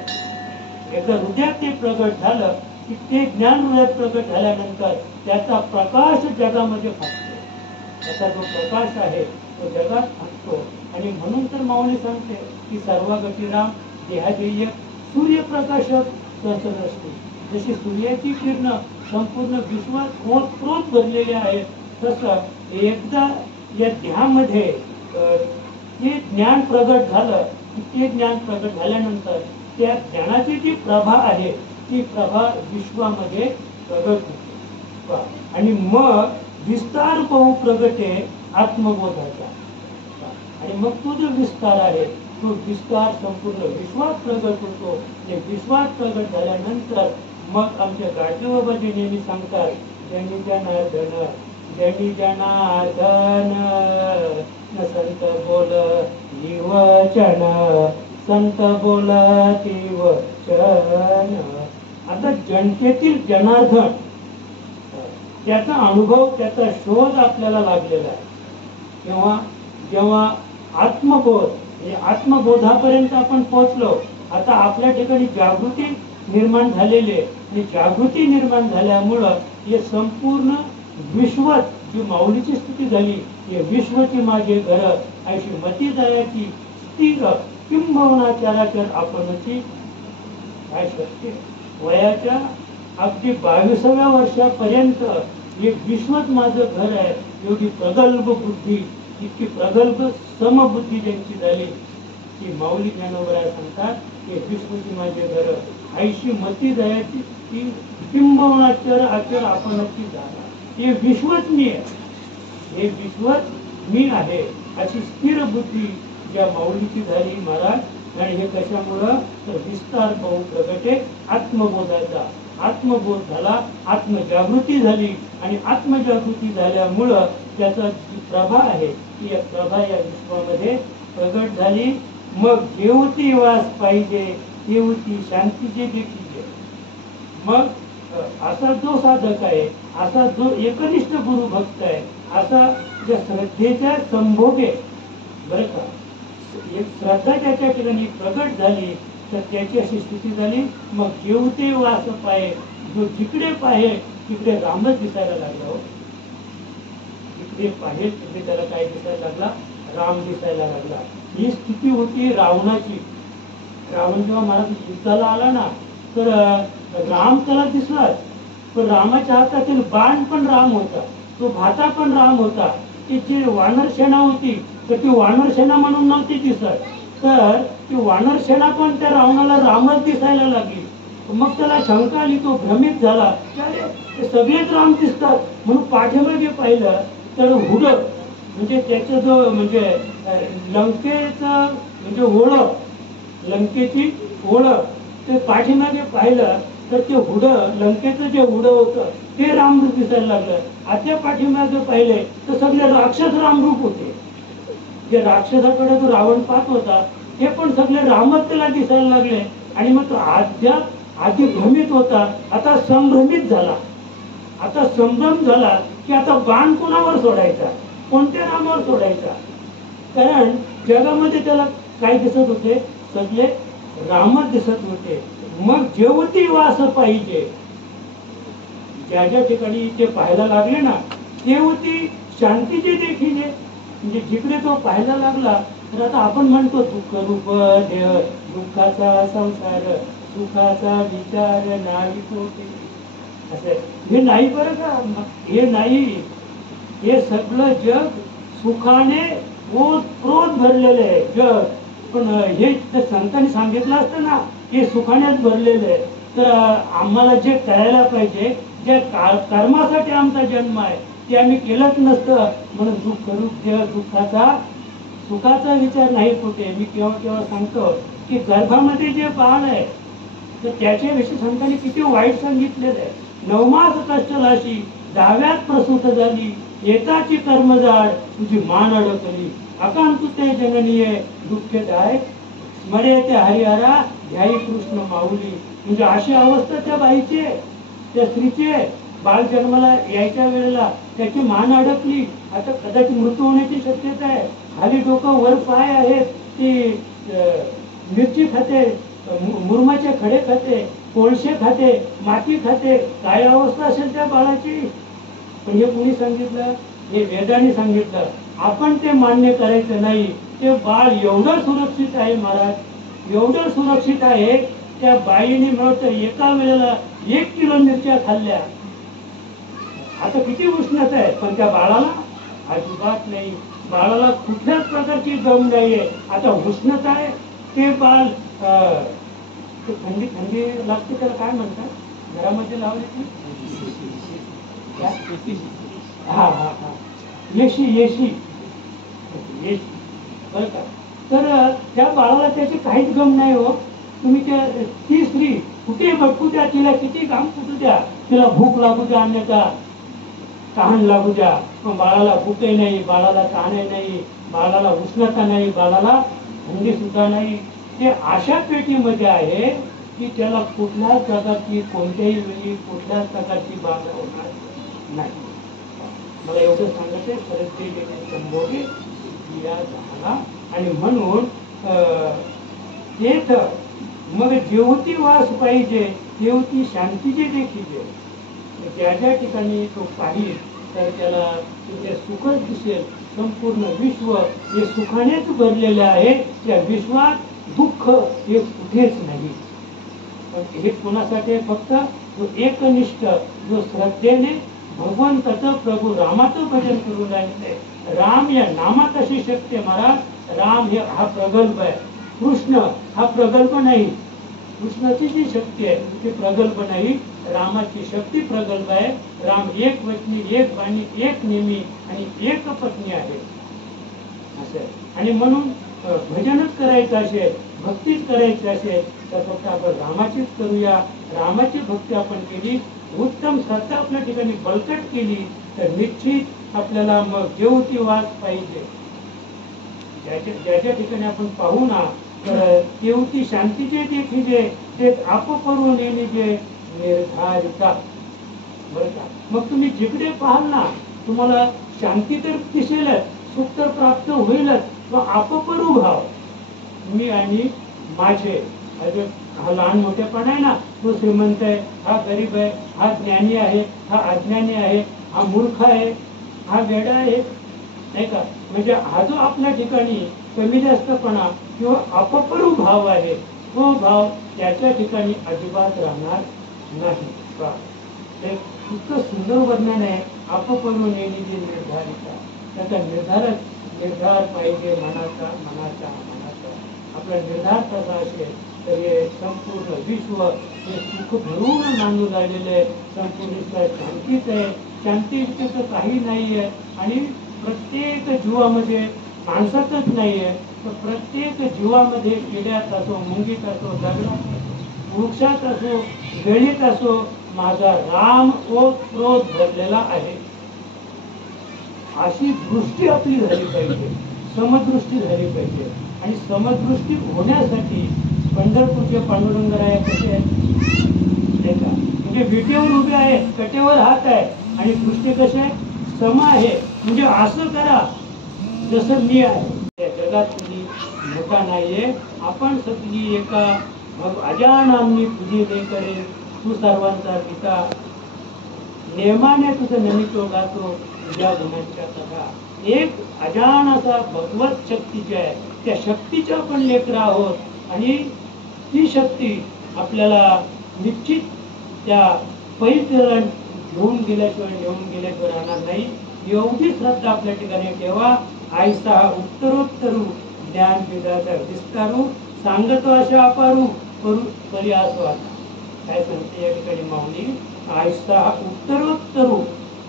एकदा हृदयात ते प्रगट झालं की ते ज्ञान हृदयात प्रगट झाल्यानंतर त्याचा प्रकाश जगामध्ये फासतो. त्याचा जो प्रकाश आहे तो जगात फासतो. आणि म्हणून तर माऊली सांगते की सर्व गतिराम देहादेय सूर्यप्रकाशात सहस्रदृष्टी. जशी सूर्याची किरणं संपूर्ण विश्वात ओतप्रोत भरलेली आहेत, तसं एकदा या देहामध्ये ते ज्ञान प्रगट झालं की ते ज्ञान प्रगट झाल्यानंतर त्या ज्ञानाची जी प्रभा आहे ती प्रभा विश्वामध्ये प्रगट होते आणि मग विस्तार पाहू प्रगटे आत्मबोधाचा आणि मग तो जो विस्तार आहे तो विस्तार संपूर्ण विश्वात प्रगट होतो आणि विश्वात प्रगट झाल्यानंतर मग आमच्या गाडगे बाबाजी नेहमी सांगतात ज्यांनी जनार्दन ज्यांनी जनार्दन न संत बोल वचन संत बोलती वचन. आता जनतेतील जनार्दन त्याचा अनुभव त्याचा शोध आपल्याला लागलेला आहे. तेव्हा जेव्हा आत्मबोध आत्मबोधापर्यंत आपण पोहोचलो. आता आपल्या ठिकाणी जागृती निर्माण झालेली आहे आणि जागृती निर्माण झाल्यामुळं हे संपूर्ण विश्वात जी माऊलीची स्थिती झाली हे विश्वची माझे घर अशी मती जायाची स्थिर किंबहुना चराचर आपणची काय शक्य. वयाच्या अगदी 22व्या वर्षापर्यंत हे विश्वच माझं घर आहे एवढी प्रगल्भ बुद्धी इतकी प्रगल्भ समबुद्धी ज्यांची झाली ती माऊली ज्ञानोबराय सांगतात हे विश्वची माझे घर आईशी मती जायची ती किंबहुना चर आचर आपणची झाला. हे विश्वच मी आहे हे विश्वच मी आहे अशी स्थिर बुद्धी ज्या माऊलीची झाली महाराज. आणि हे कशामुळं तर विस्तार पाहू प्रगटे आत्मबोधाचा. आत्मबोध झाला आत्मजागृती झाली आणि आत्मजागृती झाल्यामुळं त्याचा जी प्रभा आहे ती प्रभा या विश्वामध्ये प्रगट झाली. मग जेवती वास पाहिजे तेवती शांतीचे देखील. मग असा जो साधक आहे असा जो एकनिष्ठ गुरु भक्त आहे असा ज्या श्रद्धेच्या संभोगे बरं का एक श्रद्धा त्याच्या ठिकाणी प्रगट झाली तर त्याची अशी स्थिती झाली. मग जेवते वास पाहे जो जिकडे पाहे तिकडे रामच दिसायला लागला. हो जिकडे पाहे तिकडे त्याला काय दिसायला लागला राम दिसायला लागला. ही स्थिती होती रावणाची. रावण जेव्हा महाराज युद्धाला आला ना तर राम त्याला दिसलाच पण रामाच्या हातातील बाण पण राम होता तो भाता पण राम होता. ती जी वानर सेना होती तर ती वानर सेना म्हणून नव्हती दिसत तर ती वानर सेना पण त्या रावणाला रामच दिसायला लागली. मग त्याला शंका आली तो भ्रमित झाला ते सगळेच राम दिसतात म्हणून पाठीमागे पाहिलं तर हुड म्हणजे त्याचं जो म्हणजे लंकेचं म्हणजे ओळख लंकेची ओळख ते पाठीमागे पाहिलं तर ते हुड लंकेचं जे हुड होतं ते रामरूप दिसायला लागलं. आता पाठीमागे पाहिले तर सगळे राक्षस रामरूप होते. जे राक्षसाकडे जो रावण पाहत होता ते पण सगळे रामच त्याला दिसायला लागले आणि मग तो आधी भ्रमित होता आता संभ्रमित झाला. आता संभ्रम झाला की आता बाण कोणावर सोडायचा कोणत्या रामावर सोडायचा. कारण जगामध्ये त्याला काय दिसत होते सगळे रामच दिसत होते. मग जेवती वास पाहिजे ज्या ज्या ठिकाणी ते पाहायला लागले ना तेवती शांतीचे देखील. म्हणजे जिकडे तो पाहायला लागला तर आता आपण म्हणतो दुःख रूप देह दुःखाचा संसार सुखाचा विचार नाही होते असे. हे नाही बरं का हे नाही. हे सगळं जग सुखाने ओतप्रोत भरलेलं आहे जग. पण हे संतांनी सांगितलं असतं ना हे सुखानेच भरलेलं आहे तर आम्हाला जे करायला पाहिजे ज्या कर्मासाठी आमचा जन्म आहे ते आम्ही केलंच नसतं. म्हणून दुःख रूप देह दुःखाचा सुखाचा विचार नाही कुठे. मी केव्हा केव्हा सांगतो की गर्भामध्ये जे बाळ आहे तर त्याच्याविषयी संतांनी किती वाईट सांगितलेलं आहे. 9 मास कष्टलाशी 10व्यात प्रसूत झाली एकाची कर्मजाड तुझी मान अडकली अकांत ते जननीय दुःखदाय स्मरे ते हरिहरा ध्यायी कृष्ण माऊली. म्हणजे अशी अवस्था त्या बाईची त्या स्त्रीची बाळ जन्माला यायच्या वेळेला त्याची मान अडकली. आता कदाचित मृत्यू होण्याची शक्यता आहे. खाली डोकं वर पाय आहेत ती मिरची खाते मुरमाचे खडे खाते कोळशे खाते माती खाते काय अवस्था असेल त्या बाळाची. पण हे कुणी सांगितलं हे वेदाने सांगितलं. आपण ते मान्य करायचं नाही. ते बाळ एवढं सुरक्षित आहे महाराज एवढं सुरक्षित आहे. त्या बाईने मिळत एका वेळेला 1 किलो मिरच्या खाल्ल्या. आता किती उष्णता आहे पण त्या बाळाला अजिबात नाही. बाळाला कुठल्याच प्रकारची दम नाहीये. आता उष्णता आहे ते बाळ ते थंडी थंडी लागते त्याला काय म्हणतात, घरामध्ये लावले की हा हा हा येशी येशी येशी, बरं का. तर त्या बाळाला त्याची काहीच गम नाही हो. तुम्ही त्या ती स्त्री कुठे भटकू द्या, तिला किती काम कुठू द्या, तिला भूक लागू द्या, अन्यथा तहान लागू द्या, पण बाळाला भूकही नाही, बाळाला तहानही नाही, बाळाला उष्णता नाही, बाळाला थंडी सुद्धा नाही. ते अशा पेटीमध्ये आहे की त्याला कुठल्याच प्रकारची कोणत्याही वेळी कुठल्याच प्रकारची बाधा होणार नाही. मला एवढं सांगायचंय, सरस्वती संभोगे या झाला. आणि म्हणून तेथ मग जेवती वास पाहिजे, जेवती शांतीचे देखील. ज्या ज्या ठिकाणी तो पाहिल तर त्याला तिथे सुखच दिसेल. संपूर्ण विश्व हे सुखानेच भरलेले आहे, त्या विश्वात दुःख हे कुठेच नाही. पण हे कोणासाठी? फक्त जो एकनिष्ठ, जो श्रद्धेने भगवंताचं प्रभू रामाचं भजन करून राहिले. राम या नामात अशी शक्ती आहे महाराज. राम हे हा प्रगल्भ आहे, कृष्ण हा प्रगल्भ नाही. कृष्णाची जी शक्ती आहे ती प्रगल्भ नाही, रामाची शक्ती प्रगल्भ आहे. राम एक वचनी, एक वाणी, एक नेमी आणि एक पत्नी आहे असं. आणि म्हणून भजनच करायचं असेल, भक्तीच करायची असेल तर फक्त आपण रामाचीच करूया. रामाची भक्ती आपण केली, उत्तम श्रद्धा आपल्या ठिकाणी बळकट केली तर निश्चित आपल्याला मग जेवती वास पाहिजे. ज्याच्या ठिकाणी आपण पाहू ना, तर तेवती शांतीचे देखील ते आप करून येणे जे निर्धारिता. बरं का. मग तुम्ही जिकडे पाहाल ना, तुम्हाला शांती तर दिसेलच, सुख तर प्राप्त होईलच, तो आपपरू भाव मी आणि माझे. हा लहान मोठेपण आहे ना, तो श्रीमंत आहे, हा गरीब आहे, हा ज्ञानी आहे, हा अज्ञानी आहे, हा मूर्ख आहे, हा वेडा आहे, नाही का. म्हणजे हा जो आपल्या ठिकाणी कमी जास्तपणा किंवा अपपरू भाव आहे, तो भाव त्याच्या ठिकाणी अजिबात राहणार नाही. ते इतकं सुंदर वर्णन आहे, अपपरू नेली जी निर्धारिता. त्याचा निर्धार पाहिजे मनाचा मनाचा मनाचा. आपला निर्धार कसा असेल तर हे संपूर्ण विश्व हे सुख भरून नांदू लागलेलं आहे. संपूर्ण शांतीच आहे, शांती तर काही नाही आहे. आणि प्रत्येक जीवामध्ये, माणसातच नाही आहे तर प्रत्येक जीवामध्ये, किड्यात असो, मुंगीत असो, दगडात असो, वृक्षात असो, वेळीत असो, माझा राम ओतप्रोत भरलेला आहे. अशी दृष्टी आपली झाली पाहिजे, समदृष्टी झाली पाहिजे. आणि समदृष्टी होण्यासाठी पंढरपूरचे पांडुरंगराय कसे आहेत का, म्हणजे विटेवर उभे आहेत, कटेवर हात आहे, आणि दृष्टी कसे आहे, सम आहे. म्हणजे असं करा जसं मी आहे. या जगात तुम्ही मोठा नाहीये, आपण सगळी एका अजानांनी तुझी दे करेल, तू सर्वांचा पिता, नेमाने तुझं नमितो गातो तुझ्या गुणांच्या कथा. एक अजान असा भगवत शक्तीची आहे, त्या शक्तीच्या आपण लेकर आहोत. आणि ती शक्ती आपल्याला निश्चित त्या पैल घेऊन गेल्याशिवाय नेऊन गेल्याशिवाय राहणार नाही. एवढी श्रद्धा आपल्या ठिकाणी ठेवा. आयसा उत्तरोत्तरू ज्ञान विधाचा विस्तारू, सांगतो अशा अपारू करू करी असं आता काय सांगते या ठिकाणी माऊली. आयसा उत्तरोत्तरू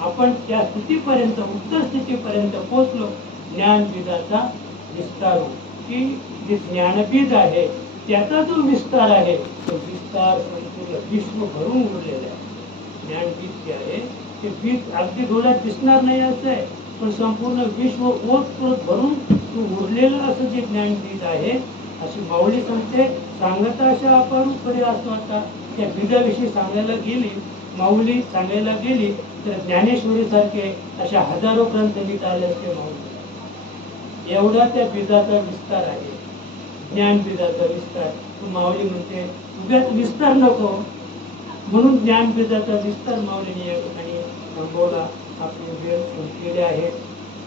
आपण त्या स्थितीपर्यंत, उत्तर स्थितीपर्यंत पोहोचलो. ज्ञानबीजाचा विस्तारू, की जे ज्ञानबीज आहे त्याचा जो विस्तार आहे तो विस्तार संपूर्ण विश्व भरून उरलेला आहे. ज्ञानबीज जे आहे ते बीज अगदी डोळ्यात दिसणार नाही असं आहे, पण संपूर्ण विश्व ओतप्रोत भरून तो उरलेलं असं जे ज्ञानबीज आहे. अशी माऊली सांगते, सांगता अशा अपारू खरी असतो. आता त्या बीजाविषयी सांगायला गेली, माऊली सांगायला गेली तर ज्ञानेश्वरी सारखे अशा हजारो ग्रंथ लिहिता आले असते माऊली. एवढा त्या बीजाचा विस्तार आहे, ज्ञान बीजाचा विस्तार. तू माऊली म्हणते उद्याच विस्तार नको, म्हणून ज्ञान बीजाचा विस्तार माऊलीने या ठिकाणी थांबवला. आपले वेळ केले आहेत.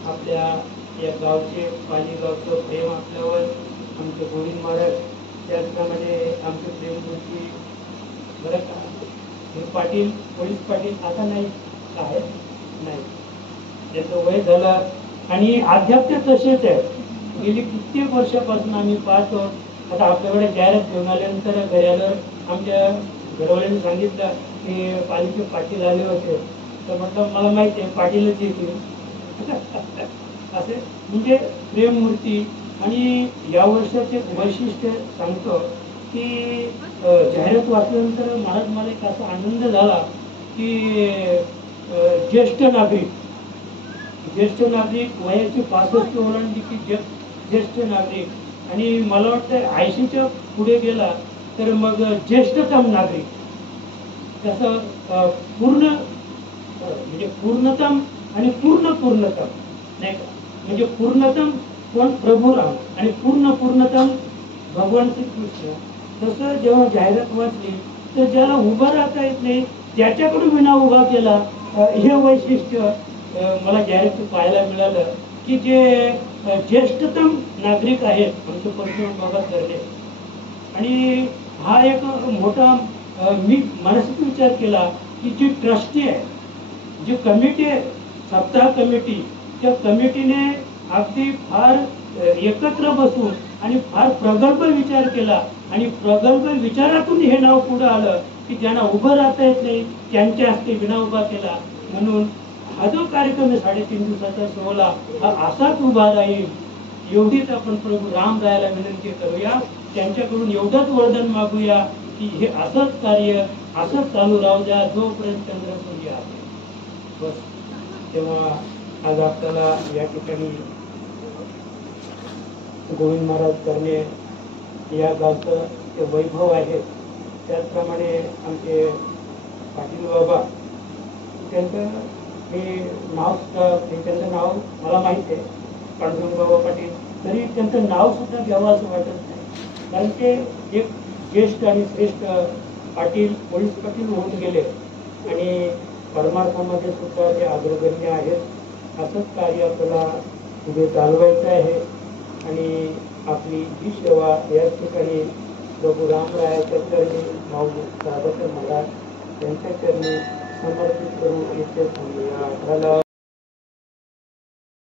आपल्या या गावचे, पालीगावचं प्रेम आपल्यावर, आमचे गोविंद महाराज त्याचप्रमाणे आमचे प्रेममूर्ती, बरं का, हे पाटील, पोलीस पाटील आता नाही, काय नाही, त्याचं वय झालं. आणि अध्यात्म तसेच आहे. गेली कित्येक वर्षापासून आम्ही पाहतो आता आपल्याकडे जाहिरात घेऊन आल्यानंतर घरी आल्यावर आमच्या घरवाल्यांनी सांगितलं की पालीचे पाटील आले होते, तर म्हटलं मला माहिती आहे पाटीलच येतील. असे म्हणजे प्रेममूर्ती. आणि या वर्षाचे वैशिष्ट्य सांगतो की जाहिरात वाचल्यानंतर मला एक असा आनंद झाला की ज्येष्ठ नागरिक वयाची 65 ओलांडली की ज्येष्ठ नागरिक, आणि मला वाटतं 80च्या पुढे गेला तर मग ज्येष्ठतम नागरिक. तसं पूर्ण म्हणजे पूर्णतम आणि पूर्णतम नाही का, म्हणजे पूर्णतम कोण प्रभू राम आणि पूर्णतम भगवान श्रीकृष्ण. तसं जेव्हा जाहिरात वाचली तर ज्याला उभं राहता येत नाही त्याच्याकडून विना उभा केला. हे वैशिष्ट्य मला जाहिरात पाहायला मिळालं की जे ज्येष्ठतम नागरिक आहेत आमचे परशुराम बाबा धरले. आणि हा एक मोठा मी मानसिक विचार केला की जी ट्रस्टी आहे, जी कमिटी आहे, सप्ताह कमिटी, त्या कमिटीने अगदी फार एकत्र बसून आणि फार प्रगल्भ विचार केला आणि प्रगल्भ विचारातून हे नाव पुढे आलं की ज्यांना उभं राहता येत नाही त्यांच्या हस्ते विना उभा केला. म्हणून हा जो कार्यक्रम आहे 3.5 दिवसाचा सोहळा हा असाच उभा राहील एवढीच आपण प्रभू रामरायाला विनंती करूया. त्यांच्याकडून एवढंच वरदान मागूया की हे असंच कार्य असंच चालू राहू द्या जोपर्यंत चंद्र सूर्य आहे. बस. तेव्हा आज आपल्याला या ठिकाणी गोविंद महाराज करणे या गावचं ते वैभव आहे. त्याचप्रमाणे आमचे पाटील बाबा, त्यांचं हे नाव सुद्धा, त्यांचं नाव मला माहीत आहे पांडुरंग बाबा पाटील, तरी त्यांचं नाव सुद्धा घ्यावं असं वाटत नाही. कारण ते एक ज्येष्ठ आणि श्रेष्ठ पाटील, पोलीस पाटील होऊन गेले आणि परमार्थामध्ये सुद्धा ते अग्रगण्य आहेत. असंच कार्य आपल्याला पुढे चालवायचं आहे. आणि आपली ही सेवा या ठिकाणी प्रभू रामरायाच्या चरणी, माऊ साधकर महाराज यांच्या चरणी समर्पित करून इथे थांबूया.